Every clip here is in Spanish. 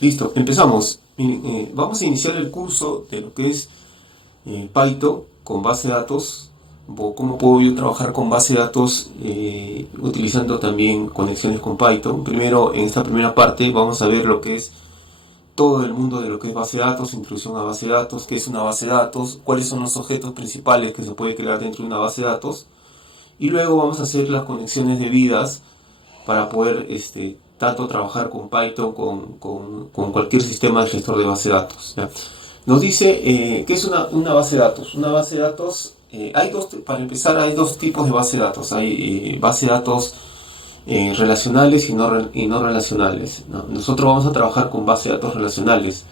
Listo, empezamos. Miren, vamos a iniciar el curso de lo que es Python con base de datos. ¿Cómo puedo yo trabajar con base de datos utilizando también conexiones con Python? Primero, en esta primera parte vamos a ver lo que es todo el mundo de lo que es base de datos, introducción a base de datos, qué es una base de datos, cuáles son los objetos principales que se puede crear dentro de una base de datos. Y luego vamos a hacer las conexiones debidas para poder tanto trabajar con Python, con cualquier sistema de gestor de base de datos. ¿Ya? Nos dice ¿qué es una base de datos? Una base de datos, para empezar, hay dos tipos de base de datos. Hay base de datos relacionales y no relacionales, ¿no? Nosotros vamos a trabajar con base de datos relacionales.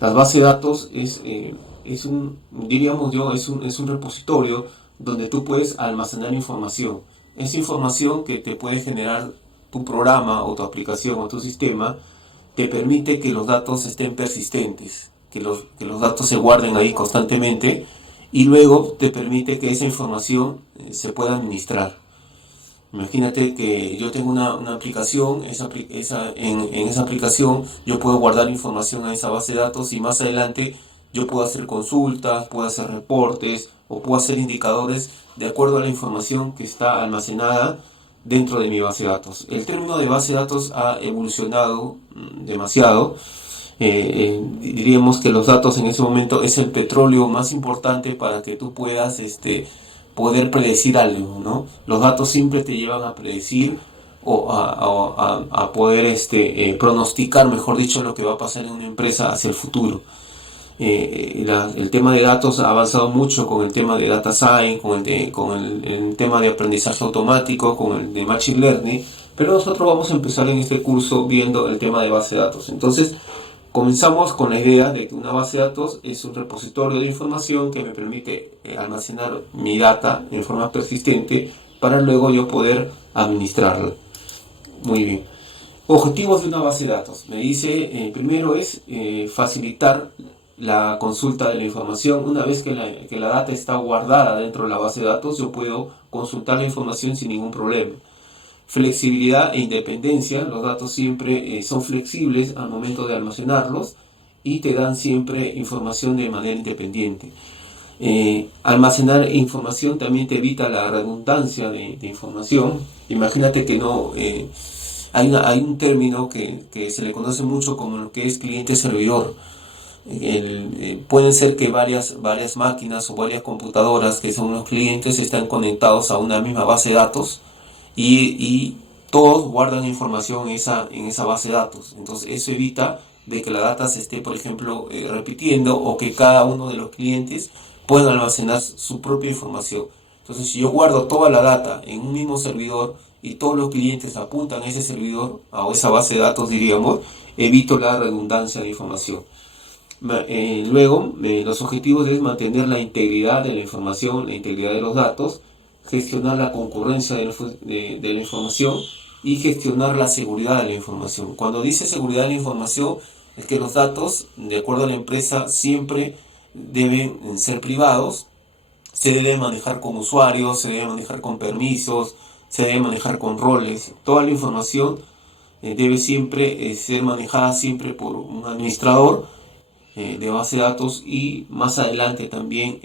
Las bases de datos es un, diríamos yo, es un repositorio donde tú puedes almacenar información. Esa información que te puede generar tu programa o tu aplicación o tu sistema te permite que los datos estén persistentes, que los datos se guarden ahí constantemente y luego te permite que esa información se pueda administrar. Imagínate que yo tengo una aplicación, en esa aplicación yo puedo guardar información a esa base de datos y más adelante yo puedo hacer consultas, puedo hacer reportes o puedo hacer indicadores de acuerdo a la información que está almacenada dentro de mi base de datos. El término de base de datos ha evolucionado demasiado. Diríamos que los datos en ese momento es el petróleo más importante para que tú puedas poder predecir algo, ¿no? Los datos siempre te llevan a predecir o a poder pronosticar, mejor dicho, lo que va a pasar en una empresa hacia el futuro. El tema de datos ha avanzado mucho con el tema de data science, el tema de aprendizaje automático, con el de machine learning, pero nosotros vamos a empezar en este curso viendo el tema de base de datos. Entonces, comenzamos con la idea de que una base de datos es un repositorio de información que me permite almacenar mi data en forma persistente para luego yo poder administrarla. Muy bien. Objetivos de una base de datos. Me dice, primero es facilitar la consulta de la información. Una vez que la data está guardada dentro de la base de datos, yo puedo consultar la información sin ningún problema. Flexibilidad e independencia. Los datos siempre son flexibles al momento de almacenarlos y te dan siempre información de manera independiente. Almacenar información también te evita la redundancia de información. Imagínate que no... hay un término que se le conoce mucho como lo que es cliente-servidor. Puede ser que varias máquinas o varias computadoras que son los clientes están conectados a una misma base de datos y todos guardan información en esa base de datos. Entonces eso evita de que la data se esté, por ejemplo, repitiendo o que cada uno de los clientes pueda almacenar su propia información. Entonces si yo guardo toda la data en un mismo servidor y todos los clientes apuntan a ese servidor, a esa base de datos diríamos, evito la redundancia de información. Luego, los objetivos es mantener la integridad de la información, la integridad de los datos, gestionar la concurrencia de la información y gestionar la seguridad de la información. Cuando dice seguridad de la información, es que los datos, de acuerdo a la empresa, siempre deben ser privados, se debe manejar con usuarios, se debe manejar con permisos, se debe manejar con roles. Toda la información debe siempre ser manejada siempre por un administrador de base de datos y más adelante también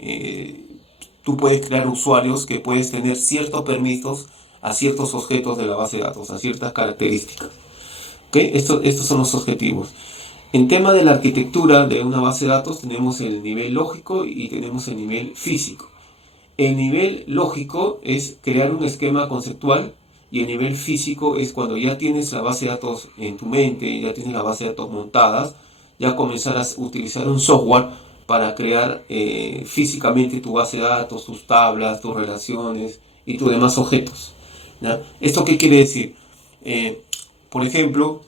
tú puedes crear usuarios que puedes tener ciertos permisos a ciertos objetos de la base de datos, a ciertas características. ¿Okay? Estos son los objetivos. En tema de la arquitectura de una base de datos tenemos el nivel lógico y tenemos el nivel físico. El nivel lógico es crear un esquema conceptual y el nivel físico es cuando ya tienes la base de datos en tu mente, ya tienes la base de datos montadas, ya comenzar a utilizar un software para crear físicamente tu base de datos, tus tablas, tus relaciones y tus demás objetos, ¿ya? ¿Esto qué quiere decir? Por ejemplo,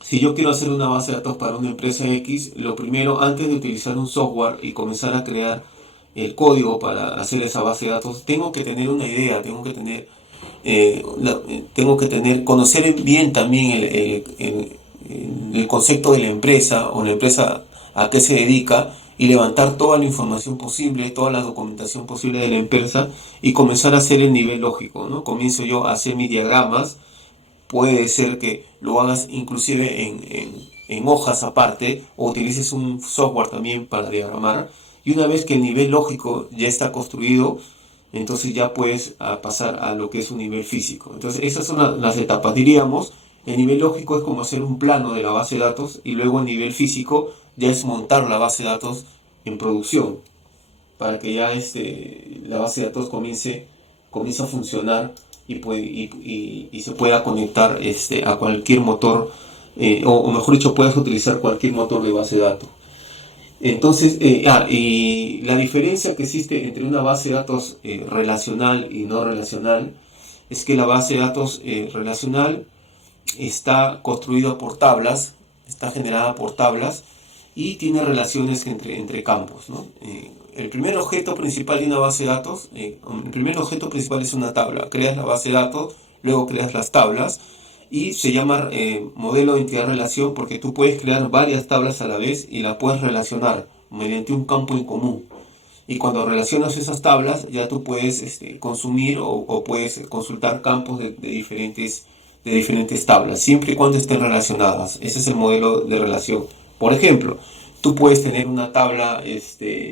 si yo quiero hacer una base de datos para una empresa X, lo primero, antes de utilizar un software y comenzar a crear el código para hacer esa base de datos, tengo que tener una idea, conocer bien también el concepto de la empresa o la empresa a qué se dedica y levantar toda la información posible, toda la documentación posible de la empresa y comenzar a hacer el nivel lógico, ¿no? Comienzo yo a hacer mis diagramas, puede ser que lo hagas inclusive en hojas aparte o utilices un software también para diagramar. Y una vez que el nivel lógico ya está construido, entonces ya puedes pasar a lo que es un nivel físico. Entonces esas son las etapas, diríamos. El nivel lógico es como hacer un plano de la base de datos y luego el nivel físico ya es montar la base de datos en producción para que ya la base de datos comience a funcionar y se pueda conectar a cualquier motor, o mejor dicho, puedas utilizar cualquier motor de base de datos. Entonces, y la diferencia que existe entre una base de datos relacional y no relacional es que la base de datos relacional está construida por tablas, está generada por tablas y tiene relaciones entre campos, ¿no? El primer objeto principal de una base de datos, el primer objeto principal es una tabla. Creas la base de datos, luego creas las tablas y se llama modelo de entidad-relación porque tú puedes crear varias tablas a la vez y las puedes relacionar mediante un campo en común. Y cuando relacionas esas tablas ya tú puedes consumir o puedes consultar campos de diferentes tablas, siempre y cuando estén relacionadas. Ese es el modelo de relación. Por ejemplo, tú puedes tener una tabla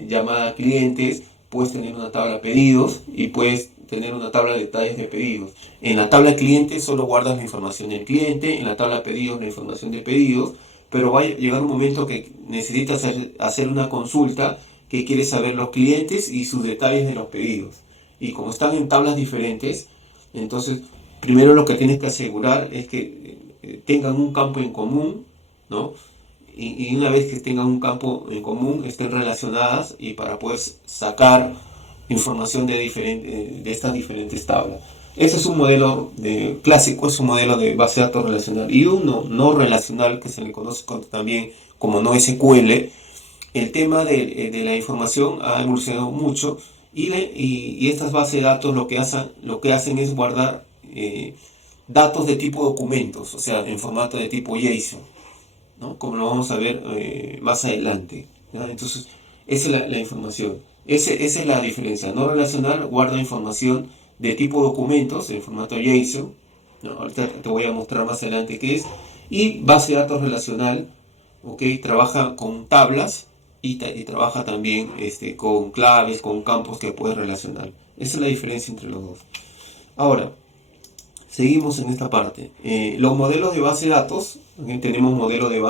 llamada clientes, puedes tener una tabla pedidos y puedes tener una tabla de detalles de pedidos. En la tabla clientes solo guardas la información del cliente, en la tabla pedidos la información de pedidos, pero va a llegar un momento que necesitas hacer una consulta que quiere saber los clientes y sus detalles de los pedidos. Y como están en tablas diferentes, entonces primero lo que tienes que asegurar es que tengan un campo en común, ¿no? Y una vez que tengan un campo en común, estén relacionadas y para poder sacar información de estas diferentes tablas. Ese es un modelo clásico, es un modelo de base de datos relacional. Y uno no relacional, que se le conoce también como no SQL, el tema de la información ha evolucionado mucho y estas bases de datos lo que hacen es guardar datos de tipo documentos, o sea, en formato de tipo JSON, ¿no? Como lo vamos a ver más adelante, ¿no? Entonces, esa es la información. Esa es la diferencia. No relacional guarda información de tipo documentos en formato JSON, ¿no? Ahorita te voy a mostrar más adelante qué es. Y base de datos relacional, ¿okay? Trabaja con tablas y trabaja también con claves, con campos que puedes relacionar. Esa es la diferencia entre los dos. Ahora, seguimos en esta parte. Los modelos de base de datos, tenemos modelos de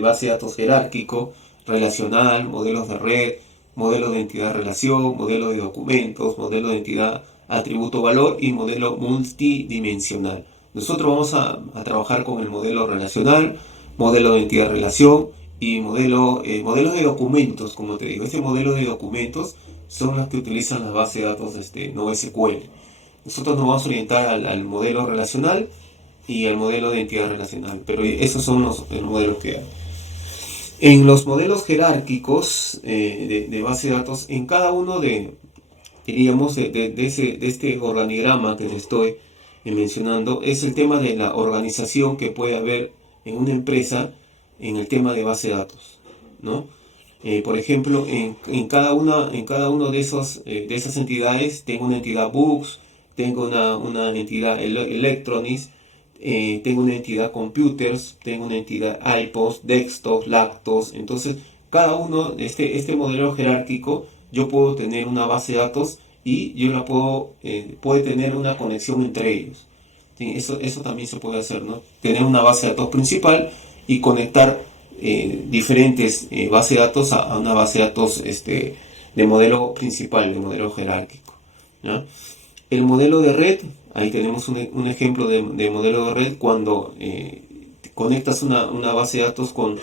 base de datos jerárquico, relacional, modelos de red, modelos de entidad-relación, modelo de documentos, modelo de entidad atributo-valor y modelo multidimensional. Nosotros vamos a trabajar con el modelo relacional, modelo de entidad-relación y modelos de documentos, como te digo. Este modelo de documentos son los que utilizan las bases de datos no SQL. Nosotros nos vamos a orientar al modelo relacional y al modelo de entidad relacional, pero esos son los modelos que hay. En los modelos jerárquicos de base de datos, en cada uno diríamos, de este organigrama que les estoy mencionando, es el tema de la organización que puede haber en una empresa en el tema de base de datos, ¿no? Por ejemplo, en cada uno de esas entidades tengo una entidad Books, tengo una entidad Electronics, tengo una entidad Computers, tengo una entidad iPods, Desktops, Laptops. Entonces, cada uno, este modelo jerárquico, yo puedo tener una base de datos y yo la puede tener una conexión entre ellos. ¿Sí? Eso también se puede hacer, ¿no? Tener una base de datos principal y conectar diferentes bases de datos a una base de datos de modelo principal, de modelo jerárquico, ¿no? El modelo de red, ahí tenemos un ejemplo de modelo de red cuando conectas una base de datos con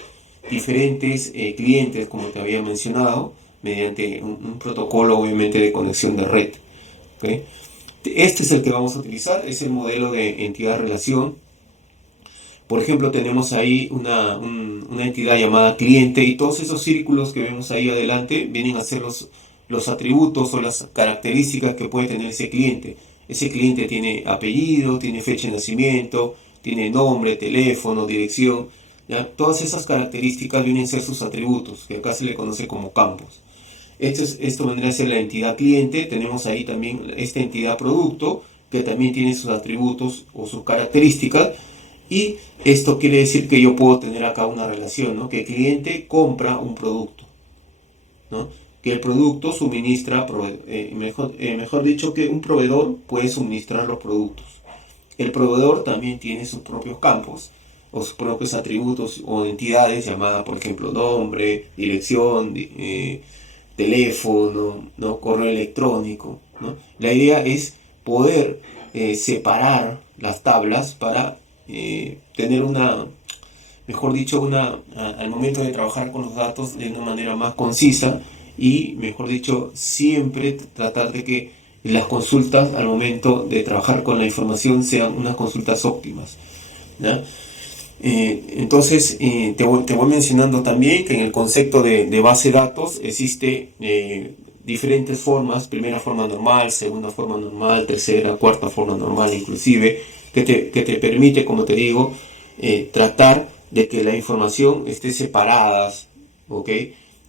diferentes clientes, como te había mencionado, mediante un protocolo obviamente de conexión de red. ¿Okay? Este es el que vamos a utilizar, es el modelo de entidad-relación. Por ejemplo, tenemos ahí una entidad llamada cliente y todos esos círculos que vemos ahí adelante vienen a ser los atributos o las características que puede tener ese cliente. Ese cliente tiene apellido, tiene fecha de nacimiento, tiene nombre, teléfono, dirección. ¿Ya? Todas esas características vienen a ser sus atributos, que acá se le conoce como campos. Esto vendría a ser la entidad cliente. Tenemos ahí también esta entidad producto, que también tiene sus atributos o sus características. Y esto quiere decir que yo puedo tener acá una relación, ¿no? Que el cliente compra un producto, ¿no? Que el producto suministra, mejor dicho, que un proveedor puede suministrar los productos. El proveedor también tiene sus propios campos o sus propios atributos o entidades llamadas, por ejemplo, nombre, dirección, teléfono, ¿no? Correo electrónico, ¿no? La idea es poder separar las tablas para tener mejor dicho, al momento de trabajar con los datos de una manera más concisa y, mejor dicho, siempre tratar de que las consultas al momento de trabajar con la información sean unas consultas óptimas, ¿no? Entonces, te voy mencionando también que en el concepto de base de datos existe diferentes formas: primera forma normal, segunda forma normal, tercera, cuarta forma normal inclusive, que te permite, como te digo, tratar de que la información esté separada, ¿ok?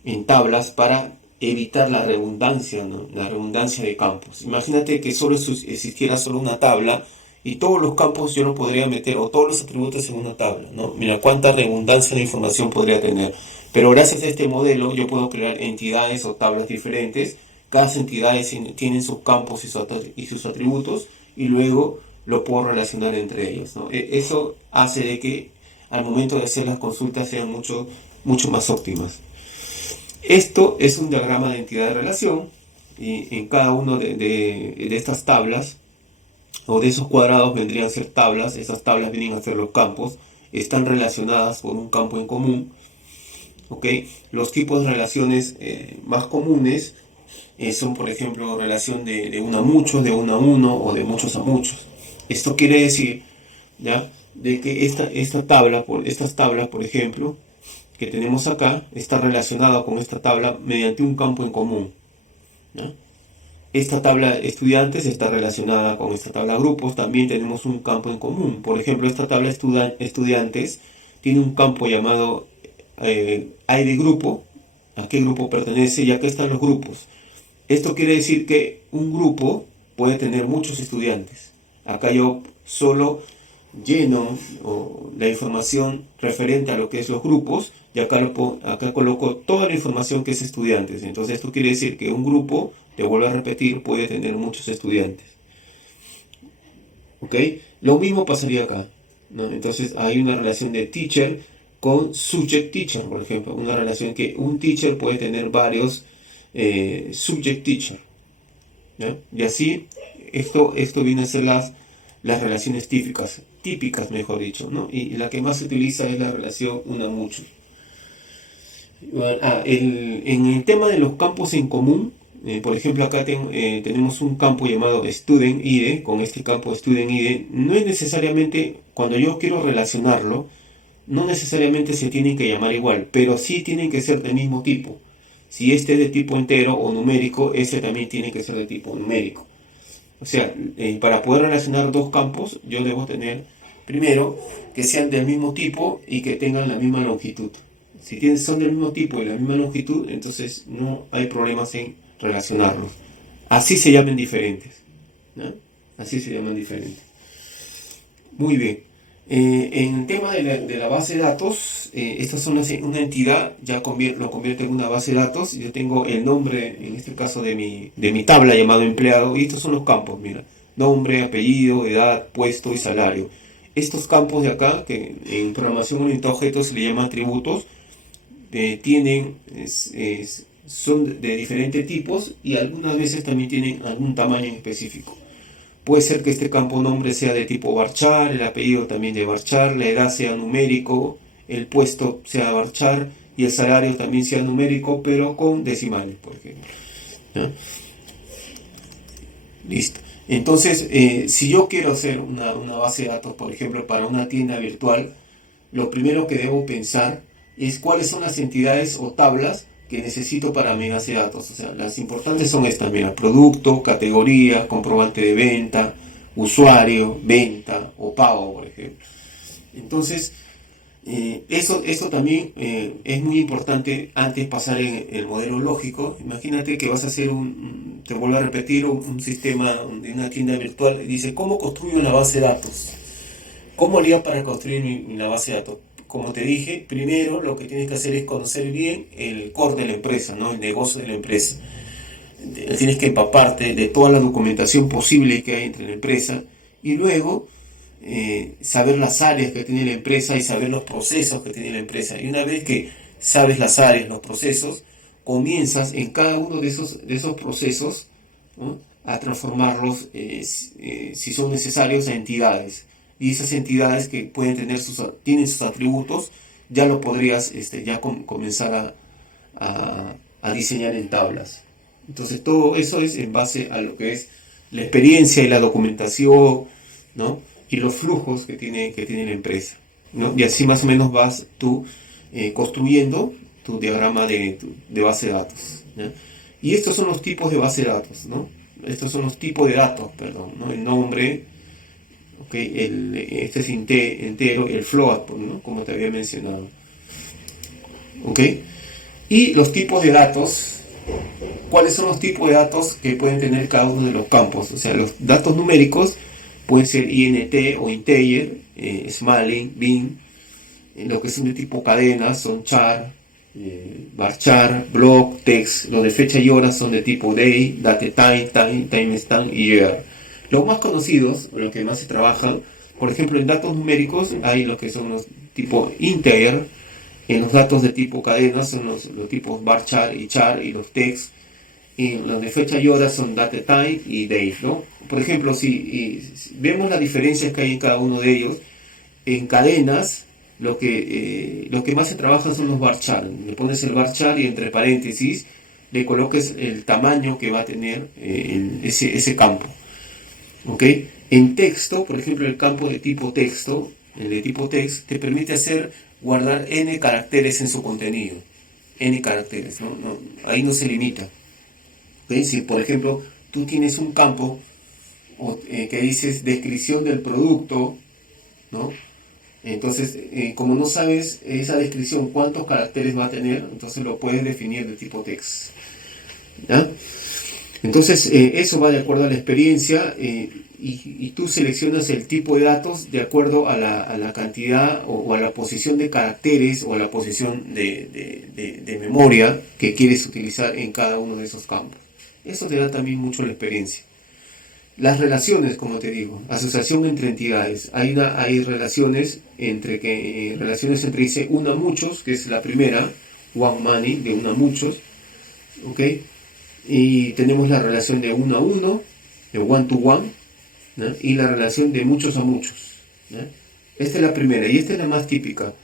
En tablas para evitar la redundancia, ¿no? La redundancia de campos. Imagínate que solo existiera solo una tabla y todos los campos yo los podría meter, o todos los atributos en una tabla, ¿no? Mira cuánta redundancia de información podría tener. Pero gracias a este modelo yo puedo crear entidades o tablas diferentes. Cada entidad tiene sus campos y sus atributos, y luego lo puedo relacionar entre ellos, ¿no? Eso hace de que al momento de hacer las consultas sean mucho más óptimas. Esto es un diagrama de entidad de relación, y en cada una de estas tablas o de esos cuadrados vendrían a ser tablas. Esas tablas vienen a ser los campos, están relacionadas por un campo en común, ¿ok? Los tipos de relaciones más comunes son, por ejemplo, relación de uno a muchos, de uno a uno o de muchos a muchos. Esto quiere decir, ¿ya?, de que estas tablas, por ejemplo, que tenemos acá, está relacionada con esta tabla mediante un campo en común, ¿ya? Esta tabla estudiantes está relacionada con esta tabla grupos, también tenemos un campo en común. Por ejemplo, esta tabla estudiantes tiene un campo llamado ID de grupo, a qué grupo pertenece, y acá están los grupos. Esto quiere decir que un grupo puede tener muchos estudiantes. Acá yo solo lleno la información referente a lo que es los grupos, y acá coloco toda la información que es estudiantes. Entonces esto quiere decir que un grupo, te vuelvo a repetir, puede tener muchos estudiantes, ¿ok? Lo mismo pasaría acá, ¿no? Entonces hay una relación de teacher con subject teacher, por ejemplo, una relación que un teacher puede tener varios subject teacher, ¿ya? Y así esto viene a ser las relaciones típicas, mejor dicho, ¿no? Y la que más se utiliza es la relación uno a muchos. En el tema de los campos en común, por ejemplo, acá tenemos un campo llamado Student ID. Con este campo Student ID, no es necesariamente, cuando yo quiero relacionarlo, no necesariamente se tienen que llamar igual, pero sí tienen que ser del mismo tipo. Si este es de tipo entero o numérico, ese también tiene que ser de tipo numérico. O sea, para poder relacionar dos campos, yo debo tener, primero, que sean del mismo tipo y que tengan la misma longitud. Si son del mismo tipo y la misma longitud, entonces no hay problemas en relacionarlos. Así se llaman diferentes, ¿no? Así se llaman diferentes. Muy bien. En el tema de la base de datos, estas son una entidad, ya lo convierte en una base de datos. Yo tengo el nombre, en este caso de mi tabla llamado empleado, y estos son los campos, mira: nombre, apellido, edad, puesto y salario. Estos campos de acá, que en programación orientada a objetos se le llaman atributos, son de diferentes tipos, y algunas veces también tienen algún tamaño en específico. Puede ser que este campo nombre sea de tipo varchar, el apellido también de varchar, la edad sea numérico, el puesto sea varchar y el salario también sea numérico, pero con decimales, por ejemplo, ¿no? Listo. Entonces, si yo quiero hacer una base de datos, por ejemplo, para una tienda virtual, lo primero que debo pensar es cuáles son las entidades o tablas que necesito para mi base de datos. O sea, las importantes son estas: mira: producto, categoría, comprobante de venta, usuario, venta o pago, por ejemplo. Entonces, esto también es muy importante antes de pasar en el modelo lógico. Imagínate que vas a hacer te vuelvo a repetir, un sistema de una tienda virtual, y dice: ¿cómo construyo una base de datos? ¿Cómo haría para construir la base de datos? Como te dije, primero lo que tienes que hacer es conocer bien el core de la empresa, ¿no? El negocio de la empresa. Tienes que empaparte de toda la documentación posible que hay entre la empresa y luego saber las áreas que tiene la empresa y saber los procesos que tiene la empresa. Y una vez que sabes las áreas, los procesos, comienzas en cada uno de esos procesos, ¿no? A transformarlos, si son necesarios, a entidades. Y esas entidades que pueden tener tienen sus atributos, ya lo podrías ya comenzar a diseñar en tablas. Entonces todo eso es en base a lo que es la experiencia y la documentación, ¿no? Y los flujos que tiene la empresa, ¿no? Y así más o menos vas tú construyendo tu diagrama de base de datos, ¿no? Y estos son los tipos de base de datos, ¿no? Estos son los tipos de datos, perdón, ¿no? El nombre, ¿okay? Este es entero, el float, ¿no? Como te había mencionado, ¿ok? Y los tipos de datos, ¿cuáles son los tipos de datos que pueden tener cada uno de los campos? O sea, los datos numéricos pueden ser INT o integer, smalling, bin. Lo que son de tipo cadena son char, varchar, block, text. Los de fecha y hora son de tipo day, date time, timestamp y year. Los más conocidos, los que más se trabajan, por ejemplo, en datos numéricos hay los que son los tipo integer. En los datos de tipo cadena son los tipos varchar y char y los text. Y los de fecha y hora son date time y date, ¿no? Por ejemplo, si vemos las diferencias que hay en cada uno de ellos, en cadenas lo que más se trabaja son los varchar. Le pones el varchar y entre paréntesis le coloques el tamaño que va a tener ese campo. ¿Ok? En texto, por ejemplo, el campo de tipo texto, el de tipo text, te permite guardar n caracteres en su contenido. N caracteres, ¿no? Ahí no se limita. ¿Okay? Si, por ejemplo, tú tienes un campo que dices descripción del producto, ¿no? Entonces, como no sabes esa descripción cuántos caracteres va a tener, entonces lo puedes definir de tipo text, ¿ya? Entonces, eso va de acuerdo a la experiencia y tú seleccionas el tipo de datos de acuerdo a la cantidad o a la posición de caracteres o a la posición de memoria que quieres utilizar en cada uno de esos campos. Eso te da también mucho la experiencia. Las relaciones, como te digo, asociación entre entidades. Hay relaciones relaciones entre dice una muchos, que es la primera, one money, de una muchos, ¿ok? Y tenemos la relación de uno a uno, de one to one, ¿no? Y la relación de muchos a muchos, ¿no? Esta es la primera y esta es la más típica.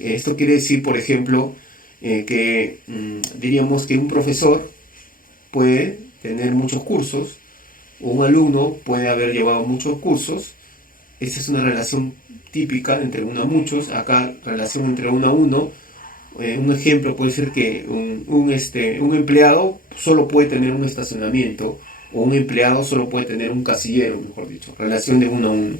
Esto quiere decir, por ejemplo, que diríamos que un profesor puede tener muchos cursos, o un alumno puede haber llevado muchos cursos. Esa es una relación típica entre uno a muchos. Acá, relación entre uno a uno. Un ejemplo puede ser que un empleado solo puede tener un estacionamiento, o un empleado solo puede tener un casillero, mejor dicho. Relación de uno a uno.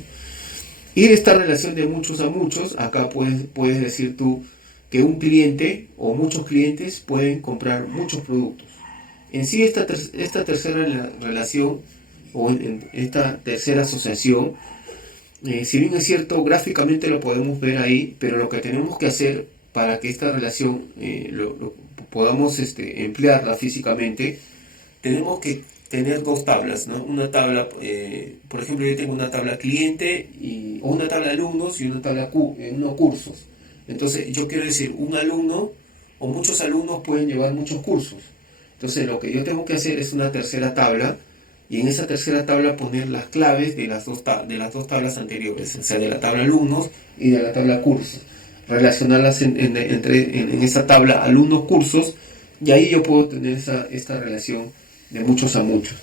Y de esta relación de muchos a muchos, acá puedes decir tú que un cliente o muchos clientes pueden comprar muchos productos. En sí, esta tercera relación o en esta tercera asociación, si bien es cierto, gráficamente lo podemos ver ahí, pero lo que tenemos que hacer para que esta relación lo podamos emplearla físicamente, tenemos que tener dos tablas, ¿no? Una tabla, por ejemplo, yo tengo una tabla cliente o una tabla de alumnos y una tabla cursos. Entonces, yo quiero decir, un alumno o muchos alumnos pueden llevar muchos cursos. Entonces, lo que yo tengo que hacer es una tercera tabla, y en esa tercera tabla poner las claves de las dos tablas anteriores, o sea, de la tabla alumnos y de la tabla cursos. Relacionarlas en esa tabla alumnos-cursos, y ahí yo puedo tener esta relación de muchos a muchos.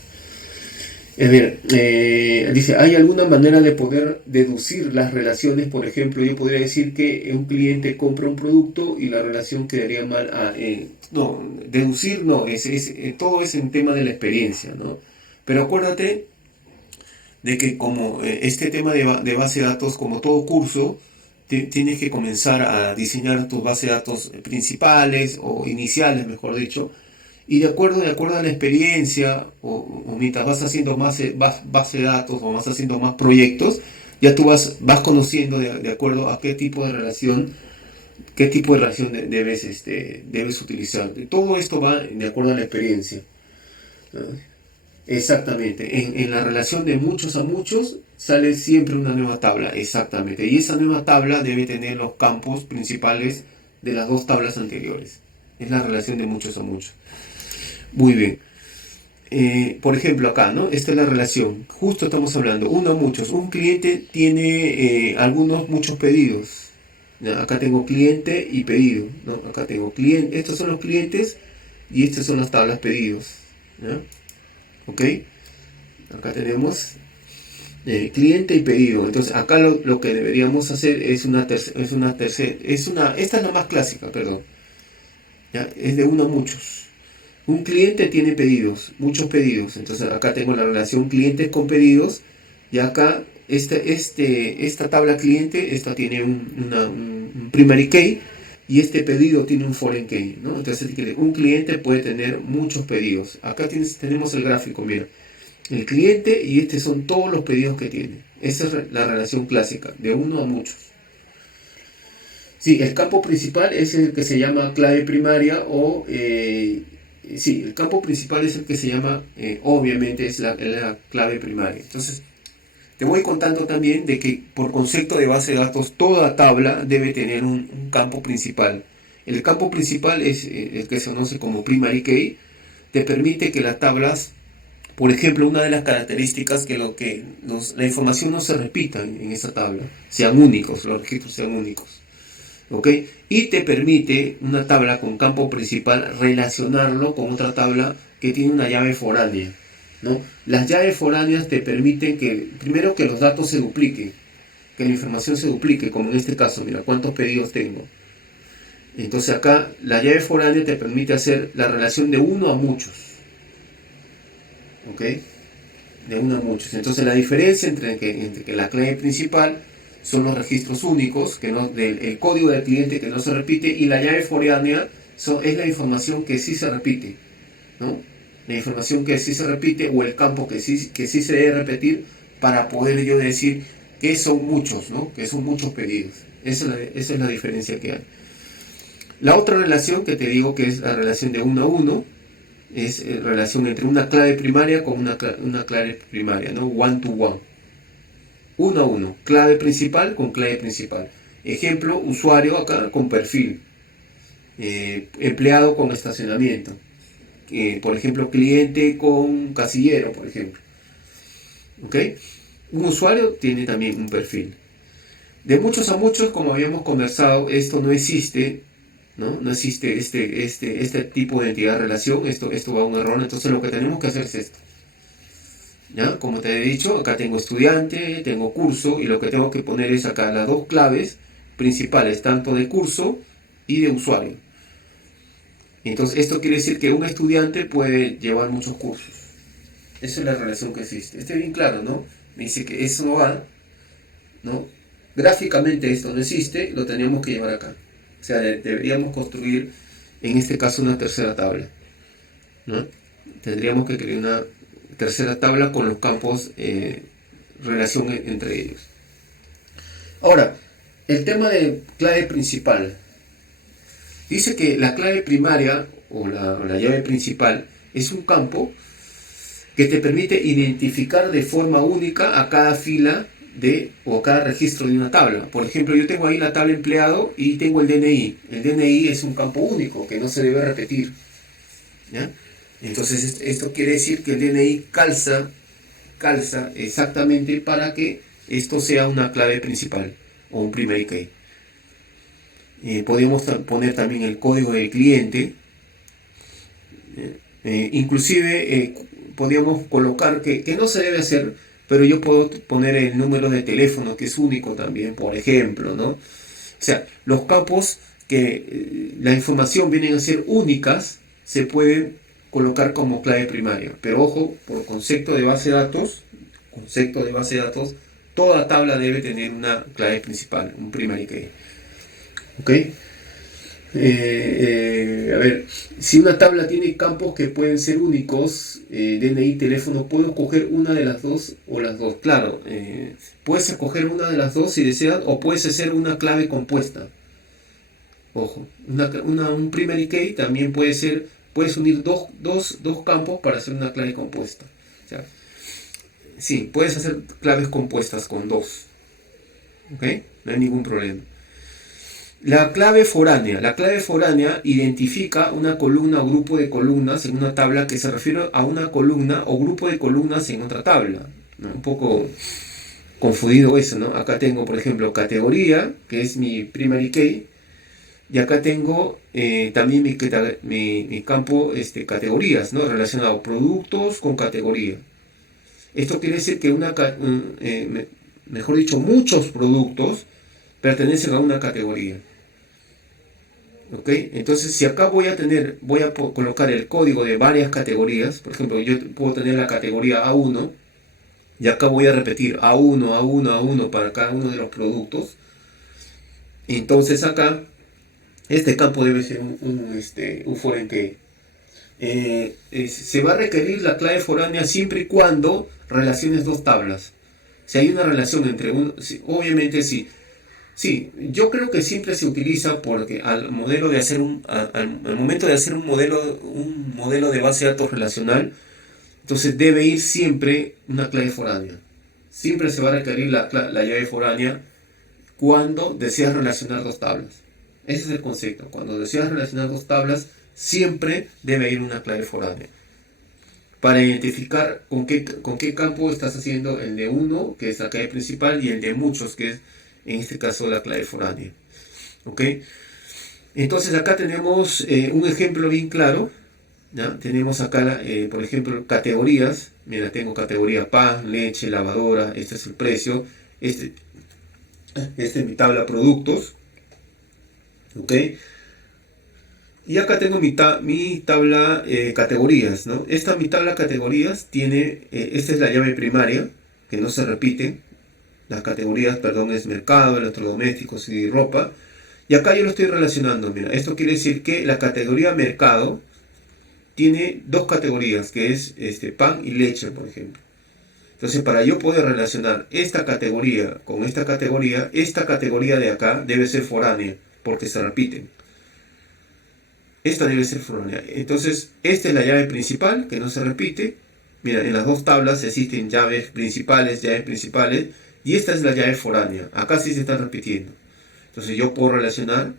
Dice, ¿hay alguna manera de poder deducir las relaciones? Por ejemplo, yo podría decir que un cliente compra un producto y la relación quedaría mal. No, deducir no, todo es en tema de la experiencia, ¿no? Pero acuérdate de que como este tema de base de datos, como todo curso, tienes que comenzar a diseñar tus bases de datos principales o iniciales, mejor dicho, y de acuerdo a la experiencia o mientras vas haciendo más base de datos o vas haciendo más proyectos, ya tú vas conociendo de acuerdo a qué tipo de relación debes utilizar. Todo esto va de acuerdo a la experiencia. Exactamente. En la relación de muchos a muchos sale siempre una nueva tabla. Exactamente. Y esa nueva tabla debe tener los campos principales de las dos tablas anteriores. Es la relación de muchos a muchos. Muy bien. Por ejemplo, acá, ¿no? Esta es la relación. Justo estamos hablando, uno a muchos. Un cliente tiene muchos pedidos. ¿Ya? Acá tengo cliente y pedido, ¿no? Acá tengo cliente. Estos son los clientes y estas son las tablas pedidos. ¿Ya? ¿Ok? Acá tenemos cliente y pedido. Entonces, acá lo que deberíamos hacer es esta es la más clásica, perdón. ¿Ya? Es de uno a muchos. Un cliente tiene pedidos, muchos pedidos. Entonces acá tengo la relación clientes con pedidos. Y acá esta tabla cliente, esta tiene un primary key. Y este pedido tiene un foreign key, ¿no? Entonces un cliente puede tener muchos pedidos. Acá tenemos el gráfico, mira. El cliente y son todos los pedidos que tiene. Esa es la relación clásica, de uno a muchos. Sí, el campo principal es el que se llama clave primaria o... sí, el campo principal es el que se llama, obviamente, es la clave primaria. Entonces, te voy contando también de que por concepto de base de datos, toda tabla debe tener un campo principal. El campo principal es el que se conoce como primary key. Te permite que las tablas, por ejemplo, una de las características que la información no se repita en esa tabla, sean únicos, los registros sean únicos. ¿Ok? Y te permite una tabla con campo principal relacionarlo con otra tabla que tiene una llave foránea, ¿no? Las llaves foráneas te permiten primero que los datos se dupliquen, que la información se duplique, como en este caso, mira, cuántos pedidos tengo. Entonces acá la llave foránea te permite hacer la relación de uno a muchos. ¿Ok? De uno a muchos. Entonces la diferencia entre que la clave principal son los registros únicos, el código del cliente que no se repite, y la llave foránea es la información que sí se repite, ¿no? La información que sí se repite o el campo que sí se debe repetir para poder yo decir que son muchos, ¿no? Que son muchos pedidos. Esa es la diferencia que hay. La otra relación que te digo que es la relación de uno a uno es relación entre una clave primaria con una clave primaria, ¿no? One to one. Uno a uno, clave principal con clave principal. Ejemplo, usuario acá con perfil. Empleado con estacionamiento. Por ejemplo, cliente con casillero, por ejemplo. ¿Ok? Un usuario tiene también un perfil. De muchos a muchos, como habíamos conversado, esto no existe, ¿no? No existe este tipo de entidad de relación. Esto va a un error. Entonces lo que tenemos que hacer es esto. ¿Ya? Como te he dicho, acá tengo estudiante, tengo curso, y lo que tengo que poner es acá las dos claves principales, tanto de curso y de usuario. Entonces esto quiere decir que un estudiante puede llevar muchos cursos. Esa es la relación que existe. Está bien claro, ¿no? Me dice que eso no va, ¿no? Gráficamente esto no existe, lo tenemos que llevar acá. O sea, deberíamos construir, en este caso, una tercera tabla, ¿no? Tendríamos que crear una tercera tabla con los campos relación entre ellos. Ahora, el tema de clave principal. Dice que la clave primaria o la llave principal es un campo que te permite identificar de forma única a cada fila o a cada registro de una tabla. Por ejemplo, yo tengo ahí la tabla empleado y tengo el DNI. El DNI es un campo único que no se debe repetir, ¿ya? Entonces esto quiere decir que el DNI calza exactamente para que esto sea una clave principal o un primary key. Podemos poner también el código del cliente. Inclusive podríamos colocar que no se debe hacer, pero yo puedo poner el número de teléfono, que es único también, por ejemplo, ¿no? O sea, los campos que la información vienen a ser únicas se pueden colocar como clave primaria, pero ojo, por concepto de base de datos, toda tabla debe tener una clave principal, un primary key. ¿Ok? A ver, si una tabla tiene campos que pueden ser únicos, DNI, teléfono, puedo escoger una de las dos o las dos. Claro, puedes escoger una de las dos si deseas, o puedes hacer una clave compuesta. Ojo, un primary key también puede ser, puedes unir dos campos para hacer una clave compuesta. O sea, sí, puedes hacer claves compuestas con dos. ¿Ok? No hay ningún problema. La clave foránea identifica una columna o grupo de columnas en una tabla que se refiere a una columna o grupo de columnas en otra tabla, ¿no? Un poco confundido eso, ¿no? Acá tengo, por ejemplo, categoría, que es mi primary key, y acá tengo también mi campo categorías, ¿no? Relacionado productos con categoría. Esto quiere decir que mejor dicho, muchos productos pertenecen a una categoría. ¿Ok? Entonces, si acá voy a colocar el código de varias categorías, por ejemplo, yo puedo tener la categoría A1, y acá voy a repetir A1, A1, A1 para cada uno de los productos. Entonces acá, este campo debe ser un foreign key. Se va a requerir la clave foránea siempre y cuando relaciones dos tablas. Si hay una relación entre obviamente sí. Sí, yo creo que siempre se utiliza porque al momento de hacer un modelo de base de datos relacional, entonces debe ir siempre una clave foránea. Siempre se va a requerir la llave foránea cuando deseas relacionar dos tablas. Ese es el concepto. Cuando deseas relacionar dos tablas, siempre debe ir una clave foránea. Para identificar con qué campo estás haciendo el de uno, que es la clave principal, y el de muchos, que es en este caso la clave foránea. ¿Ok? Entonces acá tenemos un ejemplo bien claro. ¿Ya? Tenemos acá, por ejemplo, categorías. Mira, tengo categoría pan, leche, lavadora. Este es el precio. Este es mi tabla productos. ¿Ok? Y acá tengo mi tabla categorías, ¿no? Mi tabla categorías tiene, esta es la llave primaria, que no se repite. Las categorías, perdón, es mercado, electrodomésticos y ropa. Y acá yo lo estoy relacionando, mira. Esto quiere decir que la categoría mercado tiene dos categorías, que es pan y leche, por ejemplo. Entonces, para yo poder relacionar esta categoría con esta categoría de acá debe ser foránea, porque se repiten. Esta debe ser foránea. Entonces, esta es la llave principal, que no se repite. Mira, en las dos tablas existen llaves principales, y esta es la llave foránea. Acá sí se está repitiendo. Entonces, yo puedo relacionar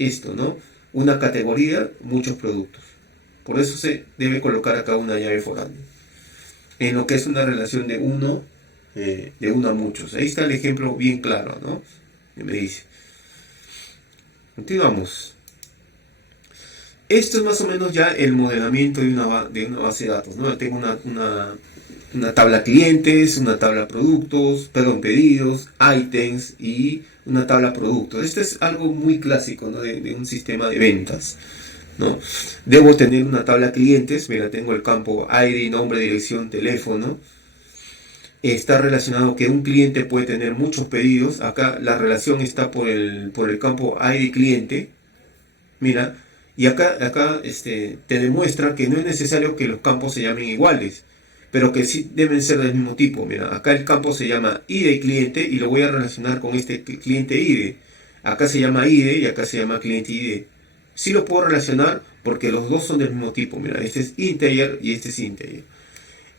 esto, ¿no? Una categoría, muchos productos. Por eso se debe colocar acá una llave foránea. En lo que es una relación de uno a muchos. Ahí está el ejemplo bien claro, ¿no? Que me dice. Continuamos. Esto es más o menos ya el modelamiento de una base de datos, ¿no? Tengo una tabla clientes, una tabla pedidos, items y una tabla productos. Esto es algo muy clásico, ¿no? de un sistema de ventas, ¿no? Debo tener una tabla clientes. Mira, tengo el campo ID, nombre, dirección, teléfono. Está relacionado que un cliente puede tener muchos pedidos. Acá la relación está por el campo ID cliente. Mira, y acá te demuestra que no es necesario que los campos se llamen iguales, pero que sí deben ser del mismo tipo. Mira, acá el campo se llama ID cliente y lo voy a relacionar con este cliente ID. Acá se llama ID y acá se llama cliente ID. Sí lo puedo relacionar porque los dos son del mismo tipo. Mira, este es integer y este es integer.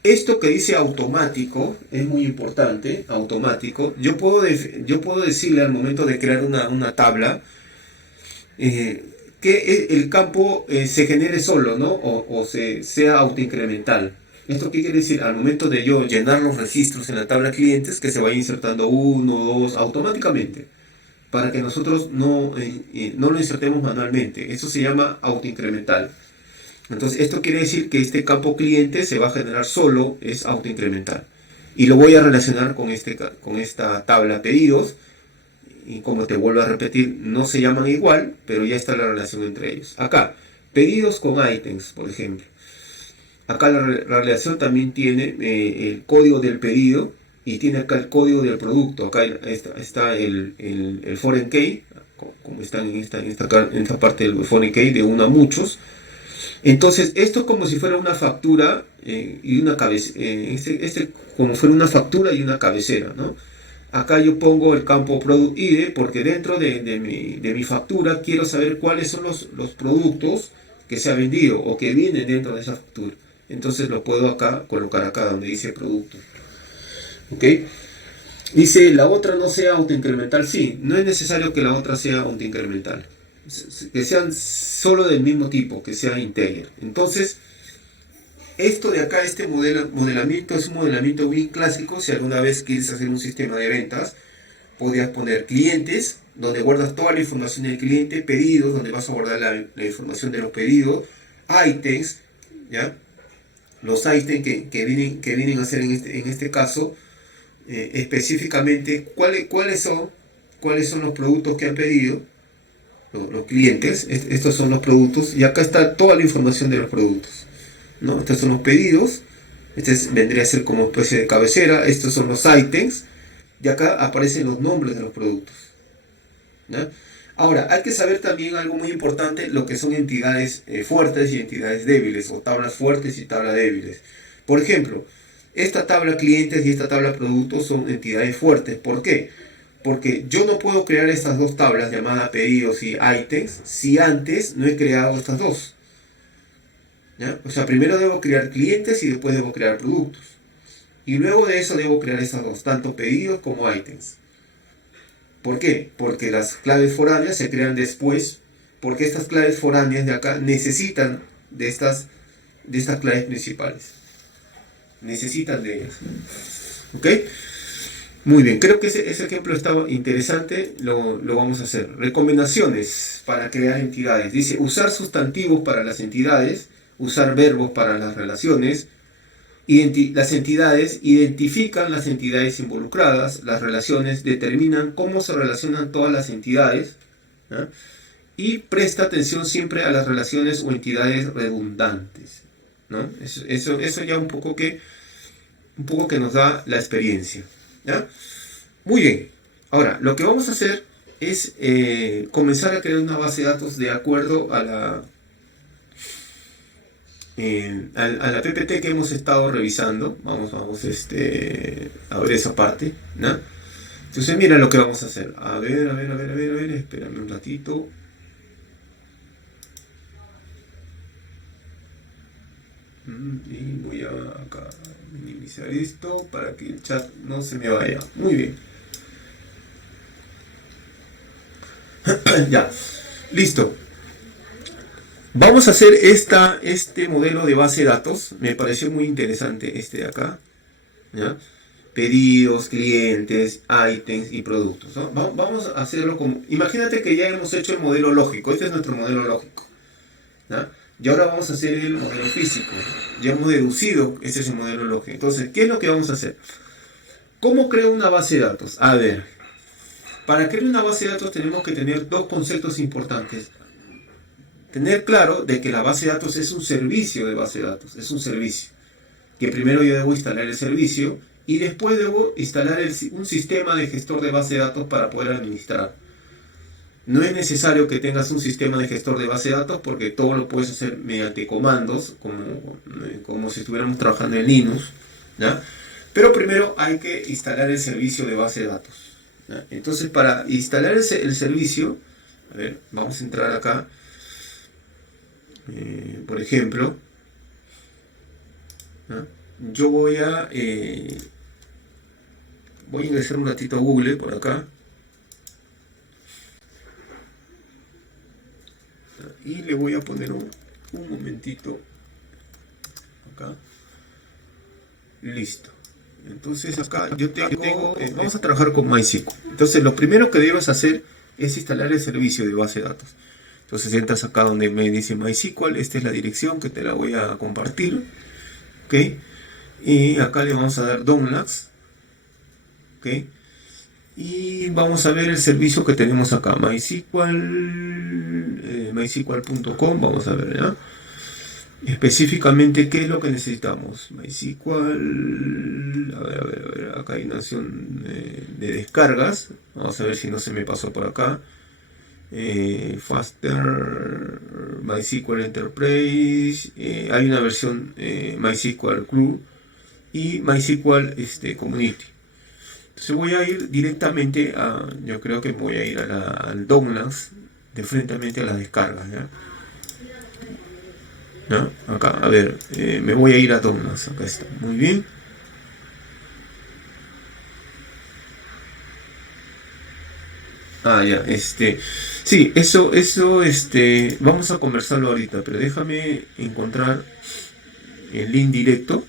Esto que dice automático es muy importante. Automático. Yo puedo decirle al momento de crear una tabla que el campo se genere solo, ¿no? O sea autoincremental. ¿Esto qué quiere decir? Al momento de yo llenar los registros en la tabla clientes, que se vaya insertando 1, 2 automáticamente, para que nosotros no lo insertemos manualmente. Eso se llama autoincremental. Entonces, esto quiere decir que este campo cliente se va a generar solo, es autoincremental. Y lo voy a relacionar con esta tabla pedidos. Y como te vuelvo a repetir, no se llaman igual, pero ya está la relación entre ellos. Acá, pedidos con items, por ejemplo. Acá la relación también tiene el código del pedido y tiene acá el código del producto. Acá está el foreign key, como están en esta parte del Euphonic Key, de 1 a muchos. Entonces, esto es como si fuera una factura y una cabecera, como fuera una factura y una cabecera, ¿no? Acá yo pongo el campo Product ID porque dentro de mi factura quiero saber cuáles son los productos que se ha vendido o que vienen dentro de esa factura. Entonces lo puedo acá colocar acá donde dice producto. ¿Ok? Dice, la otra no sea autoincremental. Sí, no es necesario que la otra sea autoincremental. Que sean solo del mismo tipo, que sea integer. Entonces, esto de acá, este modelamiento es un modelamiento bien clásico. Si alguna vez quieres hacer un sistema de ventas, podrías poner clientes, donde guardas toda la información del cliente, pedidos, donde vas a guardar la información de los pedidos, items, ¿ya? Los items que vienen a ser en este caso, específicamente cuáles son los productos que han pedido los clientes. Estos son los productos y acá está toda la información de los productos, ¿no? Estos son los pedidos, vendría a ser como especie de cabecera. Estos son los items y acá aparecen los nombres de los productos, ¿no? Ahora, hay que saber también algo muy importante, lo que son entidades fuertes y entidades débiles, o tablas fuertes y tablas débiles. Por ejemplo, esta tabla clientes y esta tabla productos son entidades fuertes. ¿Por qué? Porque yo no puedo crear estas dos tablas llamadas pedidos y items si antes no he creado estas dos, ¿ya? O sea, primero debo crear clientes y después debo crear productos. Y luego de eso debo crear estas dos, tanto pedidos como items. ¿Por qué? Porque las claves foráneas se crean después, porque estas claves foráneas de acá necesitan de estas claves principales. Necesitan de ellas. ¿Ok? Muy bien, creo que ese ejemplo estaba interesante, lo vamos a hacer. Recomendaciones para crear entidades. Dice, usar sustantivos para las entidades, usar verbos para las relaciones. Las entidades identifican las entidades involucradas, las relaciones determinan cómo se relacionan todas las entidades, ¿no? Y presta atención siempre a las relaciones o entidades redundantes, ¿no? Eso ya un poco que nos da la experiencia, ¿ya? Muy bien, ahora lo que vamos a hacer es comenzar a crear una base de datos de acuerdo a la PPT que hemos estado revisando. Vamos a ver esa parte, ¿no? Entonces mira lo que vamos a hacer. A ver, espérame un ratito. Y voy a acá minimizar esto para que el chat no se me vaya. Muy bien. Ya, listo. Vamos a hacer este modelo de base de datos. Me pareció muy interesante este de acá, ¿ya? Pedidos, clientes, items y productos, ¿no? Vamos a hacerlo como... Imagínate que ya hemos hecho el modelo lógico. Este es nuestro modelo lógico, ¿ya? Y ahora vamos a hacer el modelo físico. Ya hemos deducido que este es el modelo lógico. Entonces, ¿qué es lo que vamos a hacer? ¿Cómo creo una base de datos? A ver, para crear una base de datos tenemos que tener dos conceptos importantes. Tener claro de que la base de datos es un servicio de base de datos, es un servicio. Que primero yo debo instalar el servicio y después debo instalar un sistema de gestor de base de datos para poder administrar. No es necesario que tengas un sistema de gestor de base de datos porque todo lo puedes hacer mediante comandos, como si estuviéramos trabajando en Linux, ¿ya? Pero primero hay que instalar el servicio de base de datos, ¿ya? Entonces, para instalar el servicio, a ver, vamos a entrar acá. Por ejemplo, ¿no? Yo voy a ingresar un ratito a Google por acá y le voy a poner un momentito acá. Listo. Entonces acá yo tengo vamos a trabajar con MySQL. Entonces lo primero que debes hacer es instalar el servicio de base de datos. Entonces entras acá donde me dice MySQL, esta es la dirección que te la voy a compartir, ¿ok? Y acá le vamos a dar downloads, ¿ok? Y vamos a ver el servicio que tenemos acá, mysql.com, vamos a ver, ¿ya? Específicamente, ¿qué es lo que necesitamos? MySQL, a ver, acá hay una opción de descargas, vamos a ver si no se me pasó por acá. Faster, MySQL Enterprise, hay una versión MySQL Crew y MySQL Community. Entonces voy a ir directamente yo creo que voy a ir al Downloads, de frente a las descargas, ¿ya? ¿No? Acá, a ver, me voy a ir a Downloads, acá está, muy bien. Ya, sí, eso, vamos a conversarlo ahorita, pero déjame encontrar el link directo.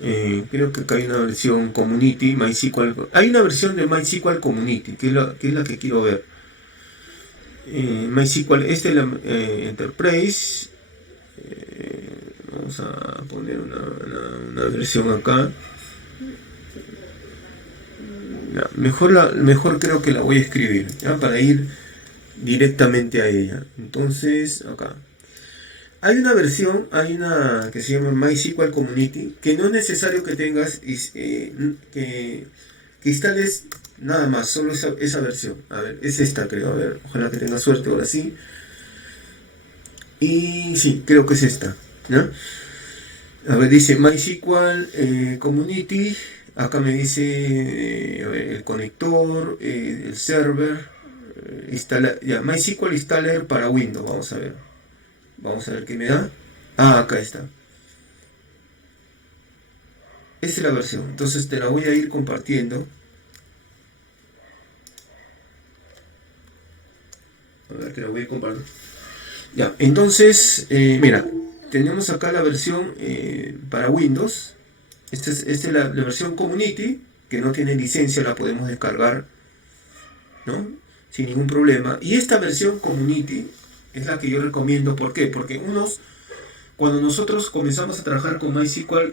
Creo que acá hay una versión Community, MySQL. Hay una versión de MySQL Community, que es la que quiero ver. MySQL, esta es la Enterprise. Vamos a poner una versión acá. Mejor creo que la voy a escribir, ¿ya? Para ir directamente a ella. Entonces, acá. Hay una que se llama MySQL Community, que no es necesario que tengas, que instales nada más, solo esa versión. A ver, es esta creo, a ver, ojalá que tenga suerte ahora sí. Y sí, creo que es esta, ¿no? A ver, dice MySQL Community, acá me dice el conector, el server, MySQL Installer para Windows, vamos a ver qué me da. Acá está. Esta es la versión, entonces te la voy a ir compartiendo. A ver, te la voy a ir compartiendo. Ya, entonces, mira, tenemos acá la versión para Windows. Esta es la versión Community, que no tiene licencia, la podemos descargar, ¿no? Sin ningún problema. Y esta versión Community es la que yo recomiendo. ¿Por qué? Porque cuando nosotros comenzamos a trabajar con MySQL,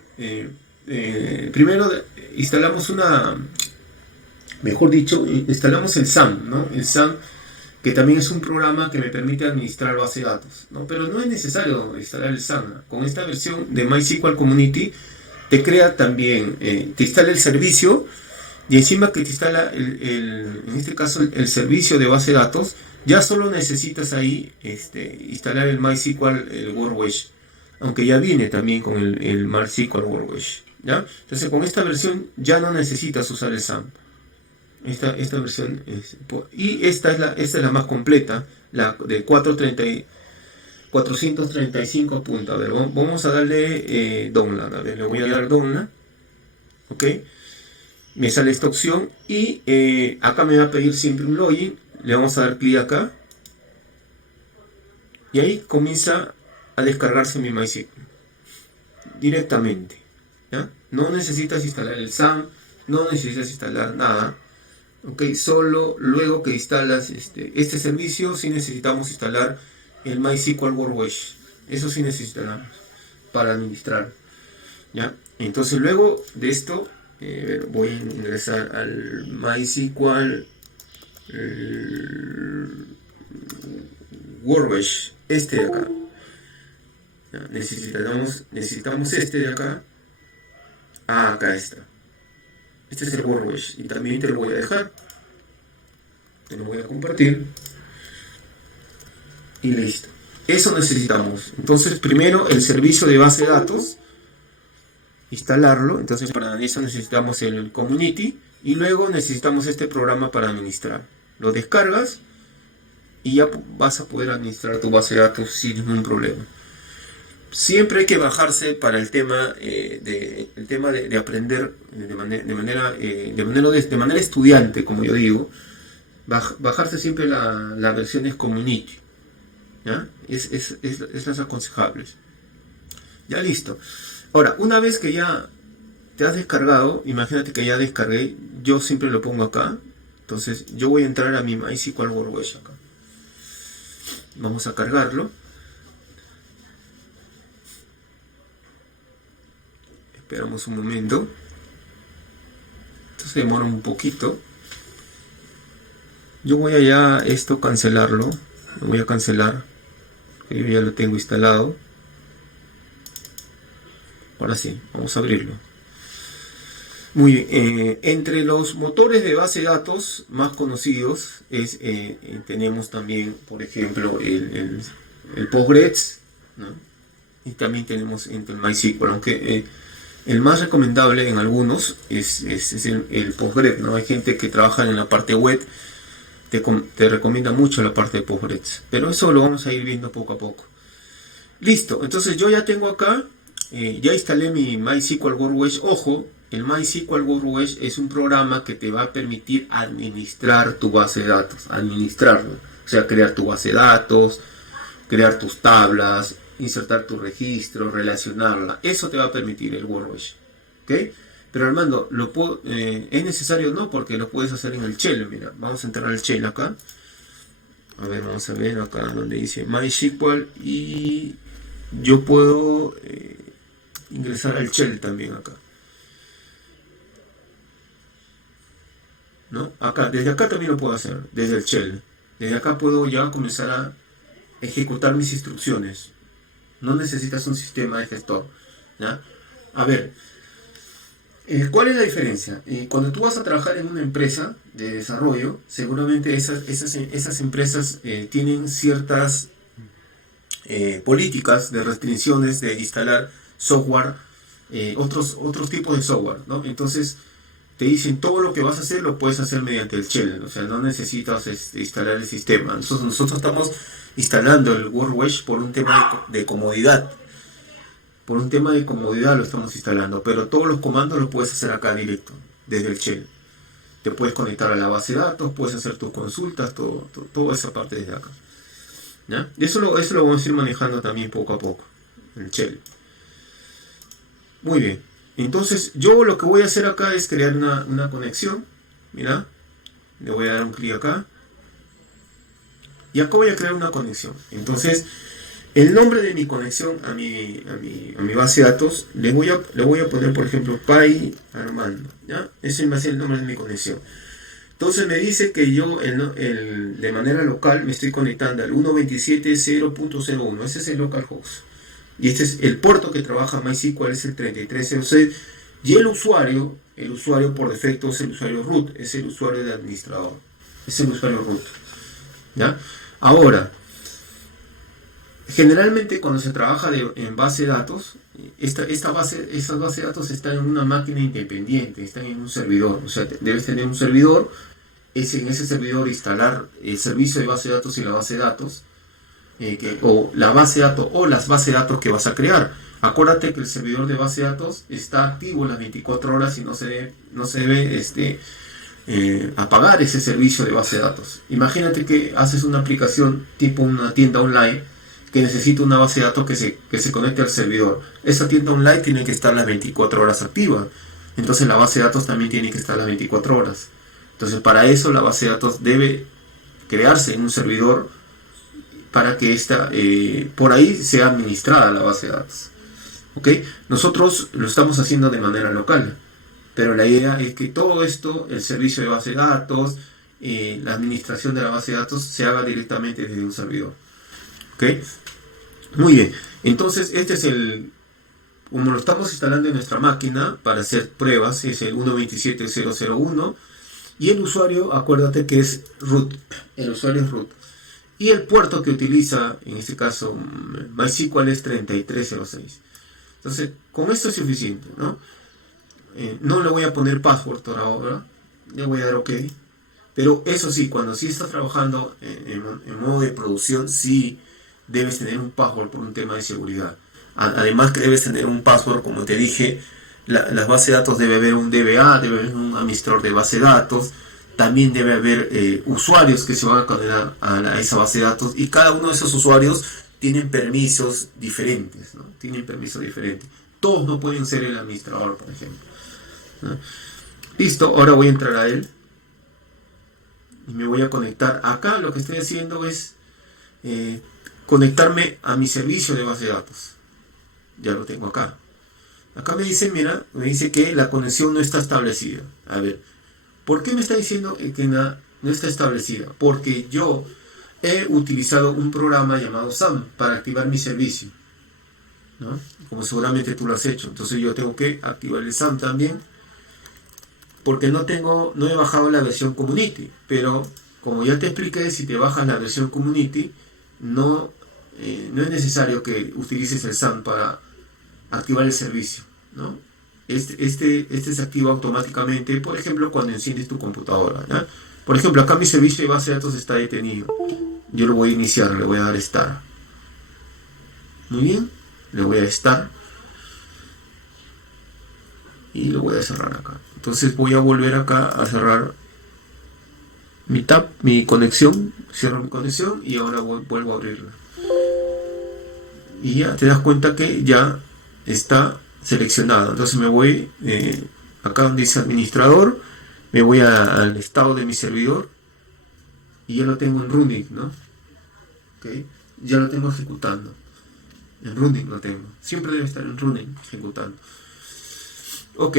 primero instalamos instalamos el SAM, ¿no? El SAM, que también es un programa que me permite administrar base de datos, ¿no? Pero no es necesario instalar el SAM, ¿no? Con esta versión de MySQL Community te crea también, te instala el servicio, y encima que te instala en este caso el servicio de base de datos, ya solo necesitas ahí instalar el MySQL, el WordWesh, aunque ya viene también con el MySQL WordWesh, ¿ya? Entonces con esta versión ya no necesitas usar el SAM. Esta versión y esta es la más completa, la de 435 puntos. A ver, vamos a darle download. A ver, le voy a dar download. Ok. Me sale esta opción y acá me va a pedir siempre un login. Le vamos a dar clic acá. Y ahí comienza a descargarse mi MySQL directamente, ¿ya? No necesitas instalar el SAM, no necesitas instalar nada. Ok, solo luego que instalas este servicio, sí necesitamos instalar el MySQL WordWesh. Eso sí necesitamos para administrar, ¿ya? Entonces luego de esto voy a ingresar al MySQL WordWesh, de acá. ¿Ya? Necesitamos este de acá. Acá está. Este es el WordWesh y también te lo voy a dejar. Te lo voy a compartir. Y listo. Eso necesitamos. Entonces, primero el servicio de base de datos. Instalarlo. Entonces, para eso necesitamos el Community. Y luego necesitamos este programa para administrar. Lo descargas y ya vas a poder administrar tu base de datos sin ningún problema. Siempre hay que bajarse para el tema de aprender de manera estudiante, como yo digo, bajarse siempre las versiones Community, ¿ya? Es las aconsejables. Ya listo. Ahora, una vez que ya te has descargado, imagínate que ya descargué, yo siempre lo pongo acá. Entonces yo voy a entrar a mi MySQL WordWesh acá. Vamos a cargarlo. Esperamos un momento. Esto se demora un poquito. Yo voy a cancelarlo. Lo voy a cancelar. Yo ya lo tengo instalado. Ahora sí, vamos a abrirlo. Muy bien. Entre los motores de base de datos más conocidos tenemos también, por ejemplo, el Postgres, ¿no? Y también tenemos el MySQL, aunque el más recomendable en algunos es el Postgres, ¿no? Hay gente que trabaja en la parte web, te recomienda mucho la parte de Postgres, pero eso lo vamos a ir viendo poco a poco. Listo, entonces yo ya tengo acá, ya instalé mi MySQL Workbench. Ojo, el MySQL Workbench es un programa que te va a permitir administrar tu base de datos, administrarlo, o sea, crear tu base de datos, crear tus tablas, insertar tu registro, relacionarla. Eso te va a permitir el Workbench, ¿ok? Pero Armando, ¿es necesario? No, porque lo puedes hacer en el shell. Mira, vamos a entrar al shell acá. A ver, vamos a ver acá donde dice MySQL y yo puedo ingresar al shell también acá, ¿no? Acá, desde acá también lo puedo hacer, desde el shell. Desde acá puedo ya comenzar a ejecutar mis instrucciones. No necesitas un sistema de gestor, ¿ya? A ver, ¿cuál es la diferencia? Cuando tú vas a trabajar en una empresa de desarrollo, seguramente esas empresas tienen ciertas políticas de restricciones de instalar software, otros tipos de software, ¿no? Entonces te dicen todo lo que vas a hacer lo puedes hacer mediante el shell, o sea, no necesitas instalar el sistema. Nosotros estamos instalando el Workbench por un tema de comodidad. Por un tema de comodidad lo estamos instalando, pero todos los comandos los puedes hacer acá directo, desde el shell. Te puedes conectar a la base de datos, puedes hacer tus consultas, toda esa parte desde acá, ¿ya? Y eso lo vamos a ir manejando también poco a poco, el shell. Muy bien, entonces yo lo que voy a hacer acá es crear una conexión. Mira, le voy a dar un clic acá. Y acá voy a crear una conexión. Entonces, el nombre de mi conexión a mi base de datos, le voy a poner, por ejemplo, Pi Armando, ¿ya? Ese va a ser el nombre de mi conexión. Entonces me dice que yo de manera local me estoy conectando al 127.0.01. Ese es el localhost. Y este es el puerto que trabaja MySQL, es el 3306. Y el usuario por defecto es el usuario root, es el usuario de administrador. Es el usuario root, ¿ya? Ahora, generalmente cuando se trabaja en base de datos, esas bases de datos están en una máquina independiente, están en un servidor. O sea, debes tener un servidor, en ese servidor instalar el servicio de base de datos y la base de datos, o la base de datos o las bases de datos que vas a crear. Acuérdate que el servidor de base de datos está activo las 24 horas y no se debe apagar ese servicio de base de datos. Imagínate que haces una aplicación tipo una tienda online que necesita una base de datos que se conecte al servidor. Esa tienda online tiene que estar las 24 horas activa. Entonces la base de datos también tiene que estar las 24 horas. Entonces para eso la base de datos debe crearse en un servidor para que por ahí sea administrada la base de datos. ¿Ok? Nosotros lo estamos haciendo de manera local, pero la idea es que todo esto, el servicio de base de datos, la administración de la base de datos, se haga directamente desde un servidor. ¿Ok? Muy bien. Entonces, como lo estamos instalando en nuestra máquina para hacer pruebas, es el 127.0.0.1, y el usuario, acuérdate que es root. El usuario es root. Y el puerto que utiliza, en este caso, MySQL es 3306. Entonces, con esto es suficiente, ¿no? No le voy a poner password por ahora, le voy a dar OK. Pero eso sí, cuando sí estás trabajando en modo de producción, sí debes tener un password por un tema de seguridad. Además que debes tener un password, como te dije, las bases de datos debe haber un DBA, debe haber un administrador de base de datos, también debe haber usuarios que se van a conectar a esa base de datos, y cada uno de esos usuarios tienen permisos diferentes, ¿no? Tienen permisos diferentes. Todos no pueden ser el administrador, por ejemplo, ¿no? Listo, ahora voy a entrar a él y me voy a conectar. Acá lo que estoy haciendo es conectarme a mi servicio de base de datos. Ya lo tengo acá. Acá me dice, mira, me dice que la conexión no está establecida. A ver, ¿por qué me está diciendo que no está establecida? Porque yo he utilizado un programa llamado SAM para activar mi servicio, ¿no? Como seguramente tú lo has hecho. Entonces yo tengo que activar el SAM también. porque no he bajado la versión Community, pero como ya te expliqué, si te bajas la versión Community, no es necesario que utilices el SAM para activar el servicio, ¿no? Este se activa automáticamente, por ejemplo, cuando enciendes tu computadora, ¿ya? Por ejemplo, acá mi servicio de base de datos está detenido. Yo lo voy a iniciar, le voy a dar Start. Muy bien, le voy a Start. Y lo voy a cerrar acá. Entonces voy a volver acá a cerrar mi conexión. Cierro mi conexión y ahora vuelvo a abrirla. Y ya te das cuenta que ya está seleccionado. Entonces me voy acá donde dice administrador, me voy al estado de mi servidor y ya lo tengo en running, ¿no? ¿Okay? Ya lo tengo ejecutando. En running lo tengo. Siempre debe estar en running ejecutando. Ok,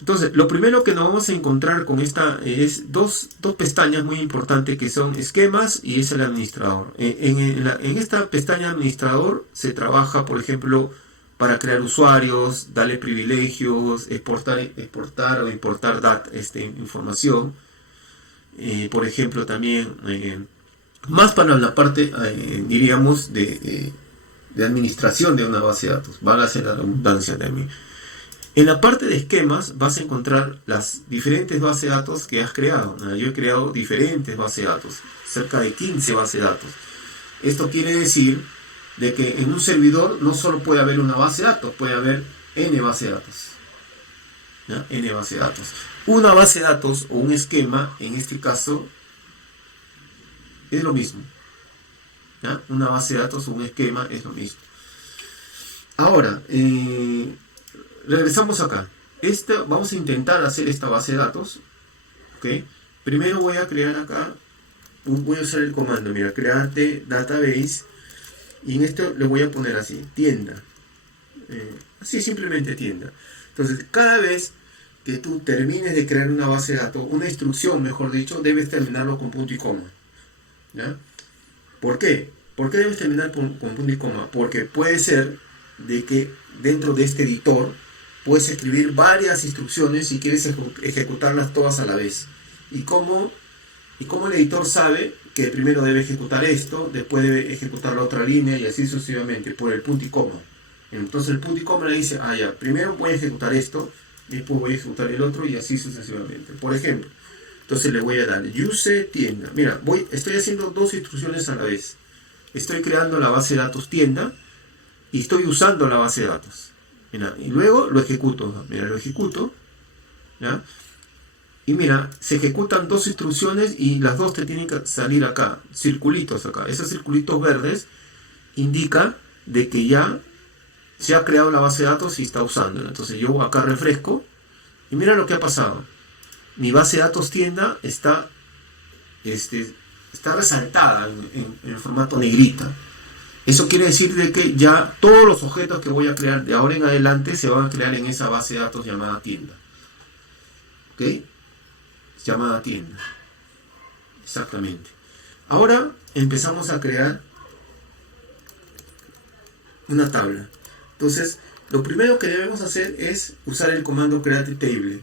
entonces lo primero que nos vamos a encontrar con esta es dos pestañas muy importantes que son esquemas y es el administrador. En esta pestaña administrador se trabaja, por ejemplo, para crear usuarios, darle privilegios, exportar o importar información. Por ejemplo, también más para la parte, diríamos, de administración de una base de datos. Van a ser la redundancia también. En la parte de esquemas vas a encontrar las diferentes bases de datos que has creado. Yo he creado diferentes bases de datos, cerca de 15 bases de datos. Esto quiere decir de que en un servidor no solo puede haber una base de datos, puede haber N bases de datos. ¿Ya? N base de datos. Una base de datos o un esquema, en este caso, es lo mismo. ¿Ya? Una base de datos o un esquema es lo mismo. Ahora, regresamos acá. Vamos a intentar hacer esta base de datos. ¿Okay? Primero voy a crear acá, voy a usar el comando, mira, create database, y en esto le voy a poner así, tienda. Así simplemente tienda. Entonces, cada vez que tú termines de crear una base de datos, una instrucción, mejor dicho, debes terminarlo con punto y coma. ¿Ya? ¿Por qué? ¿Por qué debes terminar con punto y coma? Porque puede ser de que dentro de este editor puedes escribir varias instrucciones y quieres ejecutarlas todas a la vez. ¿Y cómo el editor sabe que primero debe ejecutar esto, después debe ejecutar la otra línea y así sucesivamente, por el punto y coma? Entonces el punto y coma le dice, ya, primero voy a ejecutar esto, después voy a ejecutar el otro y así sucesivamente. Por ejemplo, entonces le voy a dar use tienda. Mira, estoy haciendo dos instrucciones a la vez. Estoy creando la base de datos tienda y estoy usando la base de datos. Mira, y luego lo ejecuto. Mira, lo ejecuto. ¿Ya? Y mira, se ejecutan dos instrucciones y las dos te tienen que salir acá, circulitos acá. Esos circulitos verdes indican de que ya se ha creado la base de datos y está usándola. Entonces yo acá refresco y mira lo que ha pasado. Mi base de datos tienda está resaltada en formato negrita. Eso quiere decir de que ya todos los objetos que voy a crear de ahora en adelante se van a crear en esa base de datos llamada tienda. ¿Ok? Llamada tienda. Exactamente. Ahora empezamos a crear una tabla. Entonces, lo primero que debemos hacer es usar el comando create table.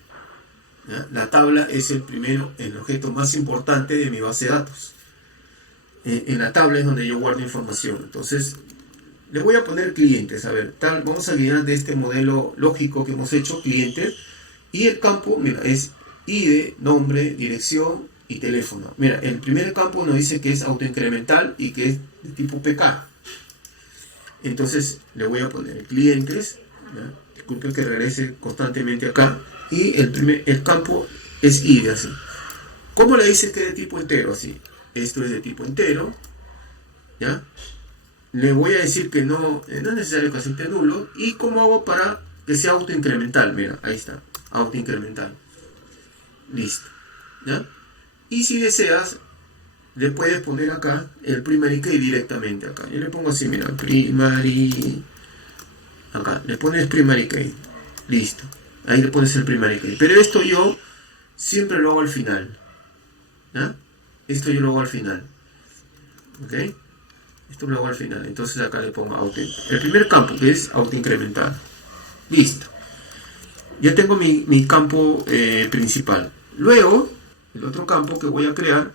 ¿Ya? La tabla es el objeto más importante de mi base de datos. En la tabla es donde yo guardo información. Entonces, le voy a poner clientes. A ver, vamos a guiar de este modelo lógico que hemos hecho, clientes. Y el campo, mira, es ID, nombre, dirección y teléfono. Mira, el primer campo nos dice que es autoincremental y que es de tipo PK. Entonces, le voy a poner clientes. ¿Ya? Disculpen que regrese constantemente acá. Y el campo es ID, así. ¿Cómo le dice que es de tipo entero? Así. Esto es de tipo entero, ¿ya? Le voy a decir que no es necesario que acepte nulo. ¿Y cómo hago para que sea autoincremental? Mira, ahí está, autoincremental. Listo, ¿ya? Y si deseas, le puedes poner acá el primary key directamente acá. Yo le pongo así, mira, primary. Acá, le pones primary key. Listo, ahí le pones el primary key. Pero esto yo siempre lo hago al final, ¿ya? Esto yo lo hago al final. ¿Ok? Esto lo hago al final. Entonces acá le pongo auto. El primer campo que es autoincremental. Listo. Ya tengo mi campo principal. Luego, el otro campo que voy a crear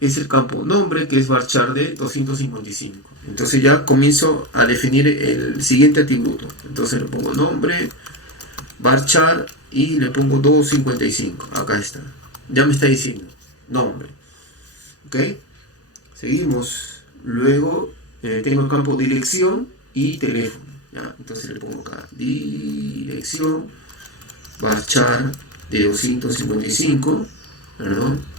es el campo nombre, que es varchar de 255. Entonces ya comienzo a definir el siguiente atributo. Entonces le pongo nombre, varchar y le pongo 255. Acá está. Ya me está diciendo nombre. ¿Ok? Seguimos. Luego tengo el campo dirección y teléfono. ¿Ya? Entonces le pongo acá dirección, varchar de 255. Perdón.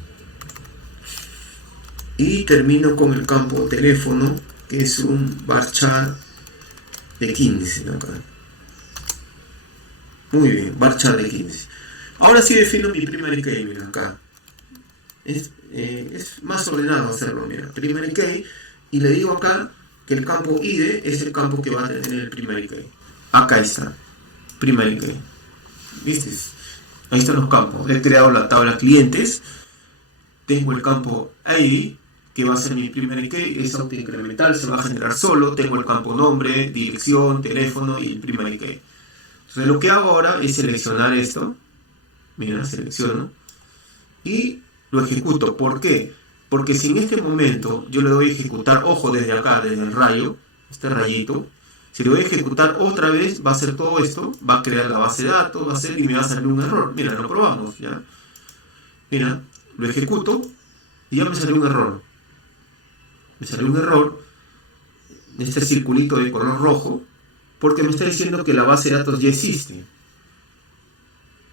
Y termino con el campo teléfono, que es un varchar de 15, ¿no? Acá. Muy bien, varchar de 15. Ahora sí defino mi primary key, mira acá. Es más ordenado hacerlo, mira. Primary key, y le digo acá que el campo ID es el campo que va a tener el primary key. Acá está, primary key. ¿Viste? Ahí están los campos. He creado la tabla clientes. Tengo el campo ID, que va a ser mi primary key, es autoincremental, se va a generar solo. Tengo el campo nombre, dirección, teléfono y el primary key. Entonces lo que hago ahora es seleccionar esto. Mira, selecciono y lo ejecuto. ¿Por qué? Porque si en este momento yo le doy a ejecutar, ojo, desde acá, desde el rayo, este rayito, si le doy a ejecutar otra vez, va a hacer todo esto, va a crear la base de datos, va a hacer y me va a salir un error. Mira, lo probamos, ¿ya? Mira, lo ejecuto y ya me salió un error. Me salió un error, este circulito de color rojo, porque me está diciendo que la base de datos ya existe.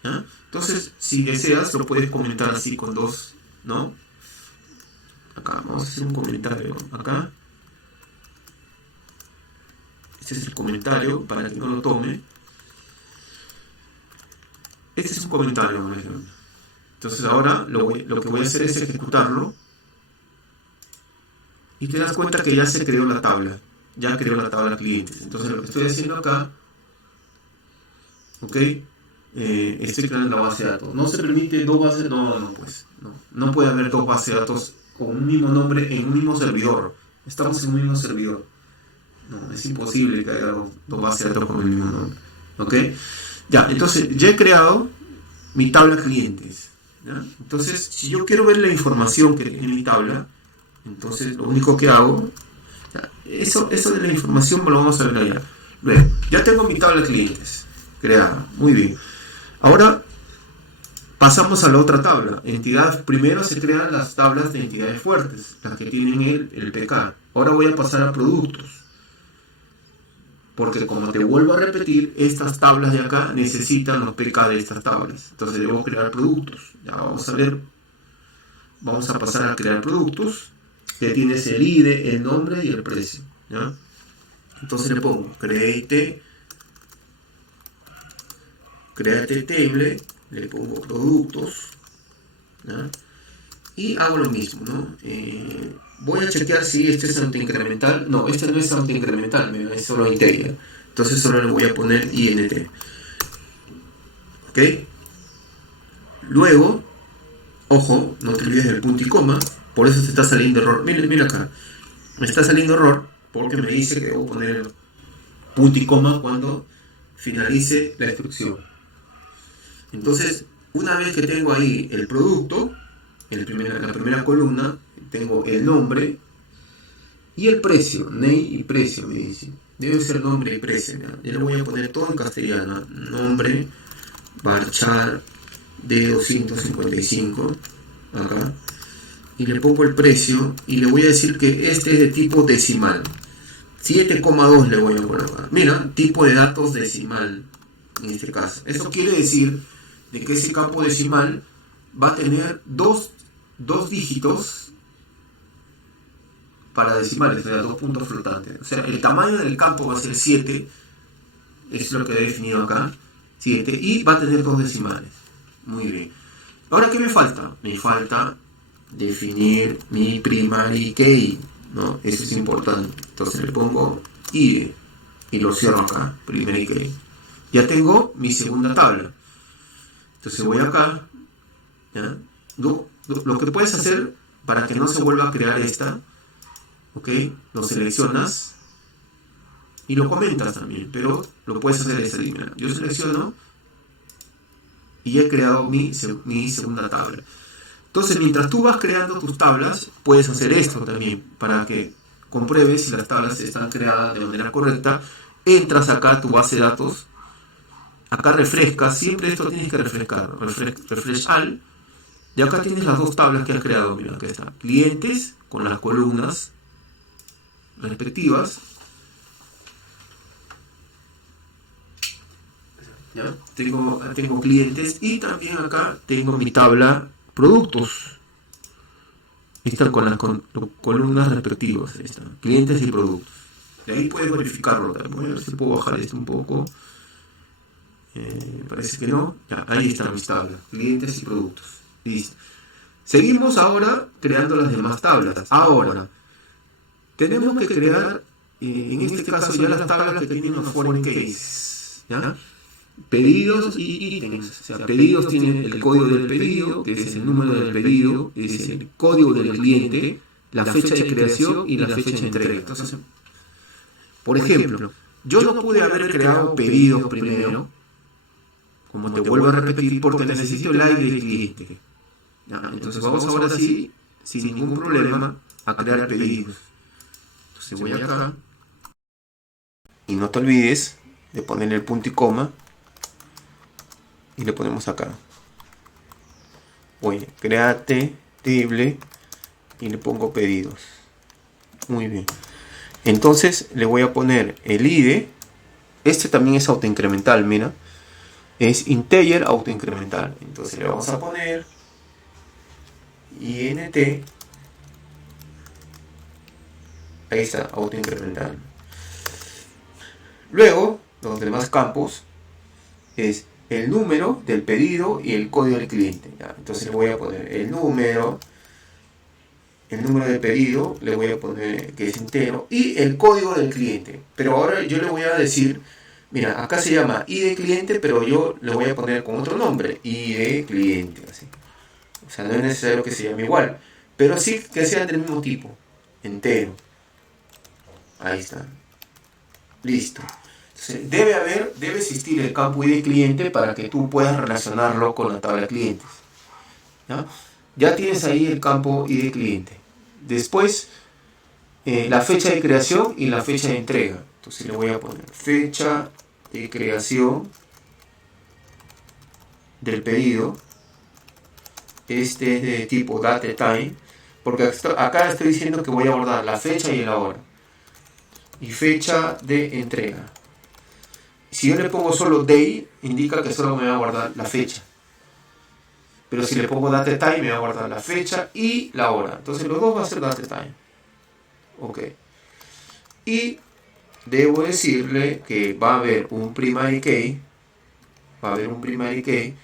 ¿Ya? Entonces, si deseas, lo puedes comentar así con dos, ¿no? Acá, vamos a hacer un comentario. Acá. Este es el comentario, para que no lo tome. Este es un comentario, por ejemplo. Entonces ahora lo que voy a hacer es ejecutarlo. Y te das cuenta que ya se creó la tabla. Ya creó la tabla clientes. Entonces lo que estoy haciendo acá, ¿ok? Estoy creando la base de datos. No se permite dos bases, no puede haber dos bases de datos con un mismo nombre en un mismo servidor. Estamos en un mismo servidor. No, es imposible que haya dos bases de datos con el mismo nombre. ¿Ok? Ya, entonces ya he creado mi tabla clientes. ¿Ya? Entonces, si yo quiero ver la información que tiene mi tabla, entonces lo único que hago, ya, eso de la información lo vamos a ver allá. Luego, ya tengo mi tabla clientes creada. Muy bien. Ahora pasamos a la otra tabla. Entidades, primero se crean las tablas de entidades fuertes, las que tienen el PK. Ahora voy a pasar a productos. Porque como te vuelvo a repetir, estas tablas de acá necesitan los PK de estas tablas. Entonces debo crear productos. Ya vamos a ver. Vamos a pasar a crear productos. Que tienes el ID, el nombre y el precio. ¿Ya? Entonces le pongo create table, le pongo productos, ¿ya? Y hago lo mismo, ¿no? Voy a chequear si este es autoincremental. No, este no es autoincremental, es solo integra. Entonces solo le voy a poner int. ¿Ok? Luego, ojo, no te olvides del punto y coma. Por eso te está saliendo error. Mira acá. Me está saliendo error porque me dice que debo poner punto y coma cuando finalice la instrucción. Entonces, una vez que tengo ahí el producto, en la primera columna, tengo el nombre y el precio, name y precio, me dice. Debe ser nombre y precio. ¿Ya? Yo le voy a poner todo en castellano. Nombre, varchar de 255, acá. Y le pongo el precio y le voy a decir que este es de tipo decimal. 7,2 le voy a poner acá. Mira, tipo de datos decimal, en este caso. Eso quiere decir de que ese campo decimal va a tener dos dígitos para decimales, o sea, 2 puntos flotantes. O sea, el tamaño del campo va a ser 7, es lo que he definido acá, 7, y va a tener 2 decimales. Muy bien. Ahora, ¿qué me falta? Me falta definir mi primary key, ¿no? Eso es importante. Entonces le pongo ID y lo cierro acá, primary key. Ya tengo mi segunda tabla. Entonces voy acá, ¿ya? Lo que puedes hacer para que no se vuelva a crear esta, ¿ok? Lo seleccionas y lo comentas también, pero lo puedes hacer de esta línea. Yo selecciono y he creado mi segunda tabla. Entonces, mientras tú vas creando tus tablas, puedes hacer esto también, para que compruebes si las tablas están creadas de manera correcta. Entras acá a tu base de datos, acá refrescas, siempre esto tienes que refrescar, refresh all, y acá tienes las dos tablas que has creado. Mira, acá está, clientes con las columnas respectivas. ¿Ya? Tengo clientes y también acá tengo mi tabla productos. Están con las columnas respectivas. Están clientes y productos. De ahí puedes verificarlo. Voy a ver si puedo bajar esto un poco. Parece que no. Ya, ahí están mis tablas. Clientes y productos. Listo. Seguimos ahora creando las demás tablas. Ahora, tenemos que crear, en este caso, ya las tablas que tienen los foreign keys. ¿Ya? Pedidos y ítems. O sea, pedidos tienen el código del pedido, que es el número del pedido, es el código del cliente, la fecha de creación y la fecha de entrega. Entonces, por ejemplo, yo no pude haber creado pedidos primero, como te vuelvo a repetir, porque necesito el ID del cliente. ¿Ya? Entonces vamos ahora sí, sin ningún problema, a crear pedidos. Entonces voy acá. Y no te olvides de poner el punto y coma. Y le ponemos acá. Oye, créate table y le pongo pedidos. Muy bien. Entonces le voy a poner el ID. Este también es autoincremental, mira. Es integer autoincremental. Entonces le vamos a poner int. Ahí está, autoincremental. Luego, los demás campos es el número del pedido y el código del cliente. ¿Ya? Entonces le voy a poner el número del pedido, le voy a poner que es entero, y el código del cliente. Pero ahora yo le voy a decir, mira, acá se llama ID cliente, pero yo le voy a poner con otro nombre, ID cliente. Así. O sea, no es necesario que se llame igual, pero sí que sean del mismo tipo, entero. Ahí está. Listo. Debe existir el campo ID cliente para que tú puedas relacionarlo con la tabla de clientes. ¿Ya? Ya tienes ahí el campo ID cliente. Después, la fecha de creación y la fecha de entrega. Entonces le voy a poner fecha de creación del pedido. Este es de tipo datetime, porque acá estoy diciendo que voy a guardar la fecha y la hora. Y fecha de entrega. Si yo le pongo solo day, indica que solo me va a guardar la fecha. Pero si le pongo datetime, me va a guardar la fecha y la hora. Entonces los dos va a ser datetime. Ok. Y debo decirle que va a haber un primary key. Va a haber un primary key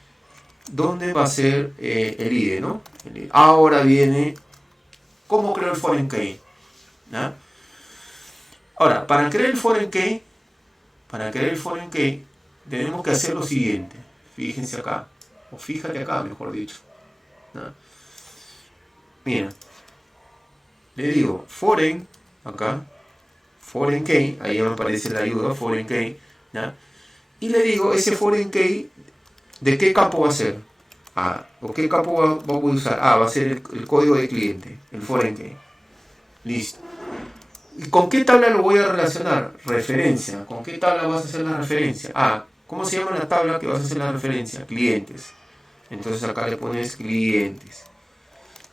donde va a ser el ID, ¿no? Ahora viene cómo creo el foreign key. ¿Ya? Ahora, para crear el foreign key, tenemos que hacer lo siguiente. Fíjense acá, o fíjate acá, mejor dicho. ¿No? Mira, le digo foreign, acá, foreign key, ahí me aparece la ayuda, foreign key, ¿ya? Y le digo, ese foreign key, ¿de qué campo va a ser? ¿O qué campo va a usar? Va a ser el código de cliente, el foreign key. Listo. ¿Y con qué tabla lo voy a relacionar? Referencia. ¿Con qué tabla vas a hacer la referencia? ¿Cómo se llama la tabla que vas a hacer la referencia? Clientes. Entonces acá le pones clientes.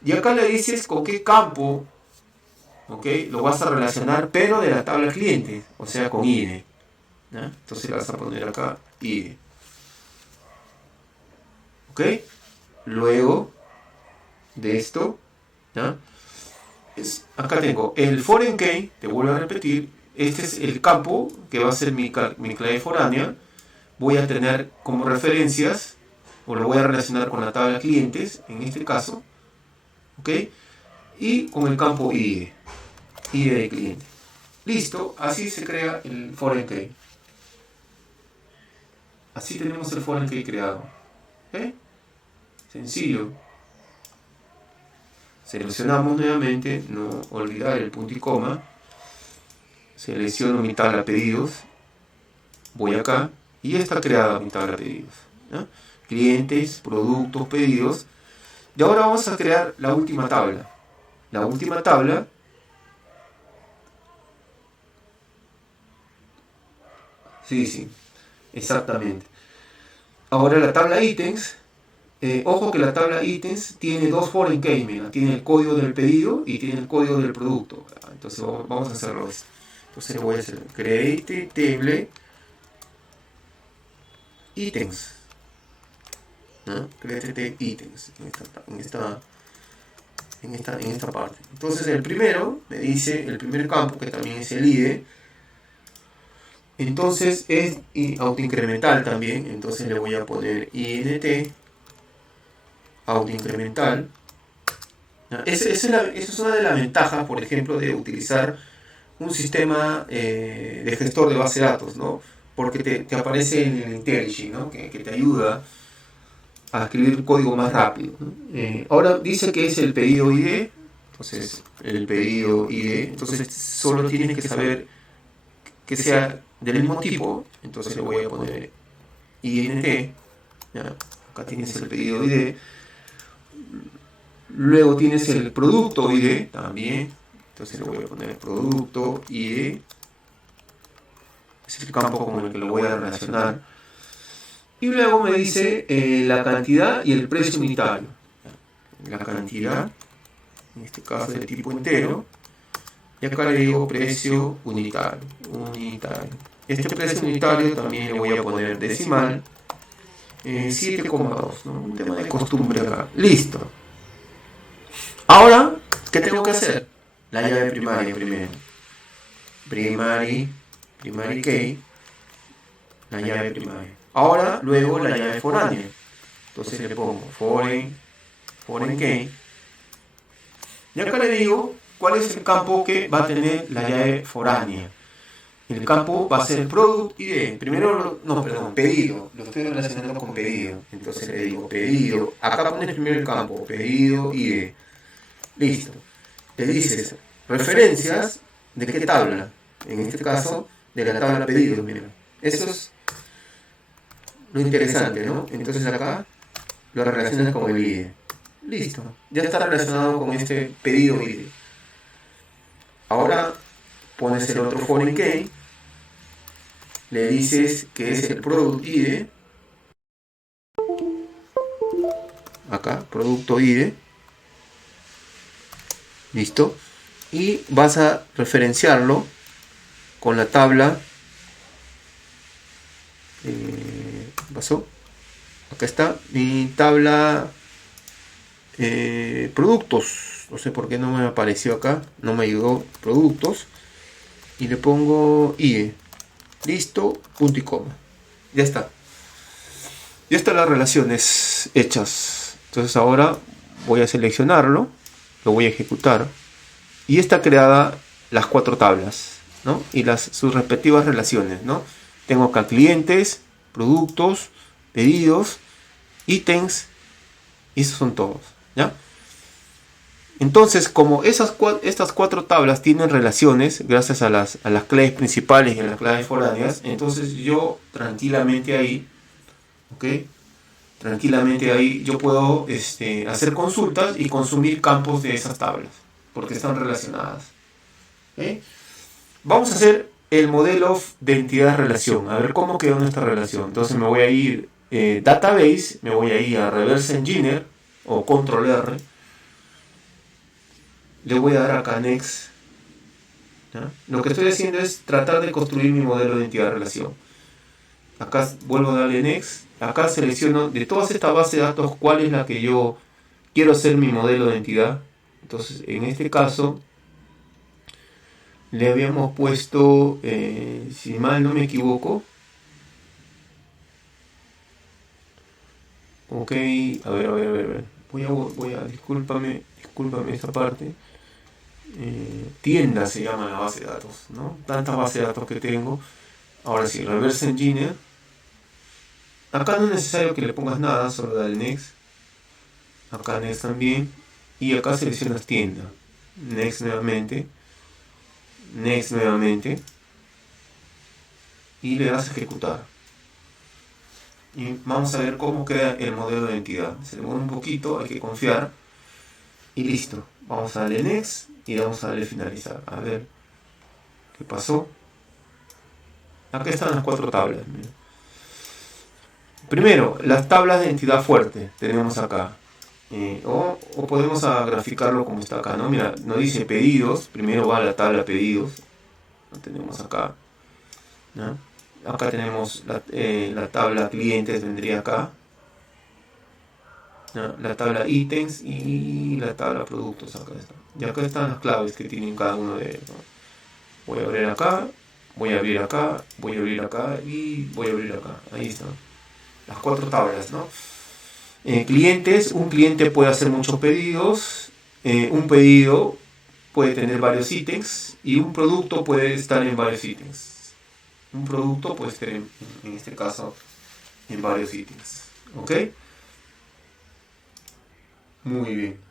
Y acá le dices con qué campo, ¿ok? Lo vas a relacionar, pero de la tabla clientes, o sea, con ID. ¿Ya? Entonces le vas a poner acá ID. ¿Ok? Luego de esto, ¿ya? Acá tengo el foreign key, te vuelvo a repetir, este es el campo que va a ser mi clave foránea. Voy a tener como referencias, o lo voy a relacionar con la tabla de clientes, en este caso, ¿ok? Y con el campo ID de cliente. Listo, así se crea el foreign key. Así tenemos el foreign key creado. ¿Ok? Sencillo. Seleccionamos nuevamente, no olvidar el punto y coma. Selecciono mi tabla pedidos. Voy acá y ya está creada mi tabla pedidos. ¿Ya? clientes, productos, pedidos. Y ahora vamos a crear la última tabla. La última tabla, sí, exactamente. Ahora la tabla ítems, ojo que la tabla ítems tiene dos foreign keys, mira, tiene el código del pedido y tiene el código del producto. Entonces vamos a hacerlo esto. Entonces le voy a hacer create table ítems, ¿no? Create table ítems en esta parte. Entonces el primero me dice, el primer campo que también es el ID, entonces es autoincremental también, entonces le voy a poner int autoincremental. Esa es una de las ventajas, por ejemplo, de utilizar un sistema de gestor de base de datos, ¿no? Porque te aparece en el IntelliJ, ¿no? Que te ayuda a escribir código más rápido, ¿no? Ahora dice que es el pedido ID, entonces el pedido ID, entonces solo tienes que saber que sea del mismo tipo, entonces le voy a poner int, ¿ya? Acá tienes el pedido ID, luego tienes el producto ID también, entonces le voy a poner producto ID, es el campo con el que lo voy a relacionar, y luego me dice la cantidad y el precio unitario. La cantidad, en este caso de tipo entero, y acá le digo precio unitario. Este precio unitario también le voy a poner decimal, 7,2, ¿no? Un tema de costumbre acá. Listo. Ahora, ¿qué tengo que hacer? La llave primaria primero. Primary key, la llave primaria. Ahora, luego la llave foránea. Entonces le pongo foreign key. Y acá le digo cuál es el campo que va a tener la llave foránea. El campo va a ser product ID. Primero, pedido. Lo estoy relacionando con pedido. Entonces le digo pedido. Acá pones primero el campo, pedido ID. Listo. Le dices referencias de qué tabla. En este caso, de la tabla pedidos. Mira. Eso es lo interesante, ¿no? Entonces acá lo relacionas con el ID. Listo. Ya está relacionado con este pedido ID. Ahora pones el otro foreign key, le dices que es el product ID, acá, producto ID, listo, y vas a referenciarlo con la tabla, pasó, acá está mi tabla productos, no sé por qué no me apareció acá, no me ayudó productos, y le pongo IE, listo, punto y coma, ya está. Ya están las relaciones hechas. Entonces ahora voy a seleccionarlo, lo voy a ejecutar, y está creada las cuatro tablas, ¿no? Y sus respectivas relaciones, ¿no? Tengo acá clientes, productos, pedidos, ítems, y esos son todos, ¿ya? Entonces, como estas cuatro tablas tienen relaciones, gracias a las claves principales y a las claves foráneas, entonces yo tranquilamente ahí, ¿ok? Tranquilamente ahí yo puedo hacer consultas y consumir campos de esas tablas, porque están relacionadas. ¿Okay? Vamos a hacer el modelo de entidad-relación, a ver cómo quedó nuestra relación. Entonces me voy a ir Database, me voy a ir a Reverse Engineer o Control R, le voy a dar acá Next. ¿Ya? Lo que estoy haciendo es tratar de construir mi modelo de entidad-relación. Acá vuelvo a darle Next. Acá selecciono de todas estas bases de datos cuál es la que yo quiero hacer mi modelo de entidad. Entonces, en este caso, le habíamos puesto, si mal no me equivoco, ok, a ver. Voy a discúlpame esta parte. Tienda se llama la base de datos, ¿no? Tantas bases de datos que tengo. Ahora sí, Reverse Engineer. Acá no es necesario que le pongas nada, solo dale Next. Acá Next también. Y acá seleccionas tienda. Next nuevamente. Next nuevamente. Y le das a ejecutar. y vamos a ver cómo queda el modelo de entidad. Se demora un poquito, hay que confiar y listo. Vamos a darle next y vamos a darle finalizar. A ver qué pasó. Acá están las 4 tablas. Mira. Primero, las tablas de entidad fuerte tenemos acá. O podemos graficarlo como está acá, ¿no? Mira, nos dice pedidos. Primero va la tabla pedidos. Lo tenemos acá, ¿no? Acá tenemos la tabla clientes, vendría acá, ¿no? La tabla ítems y la tabla productos. Acá está. Y acá están las claves que tienen cada uno de ellos, ¿no? Voy a abrir acá, voy a abrir acá, voy a abrir acá y voy a abrir acá. Ahí están las 4 tablas, ¿no? Clientes, un cliente puede hacer muchos pedidos, un pedido puede tener varios ítems y un producto puede estar en varios ítems. Un producto puede estar en este caso en varios ítems. ¿Ok? Muy bien.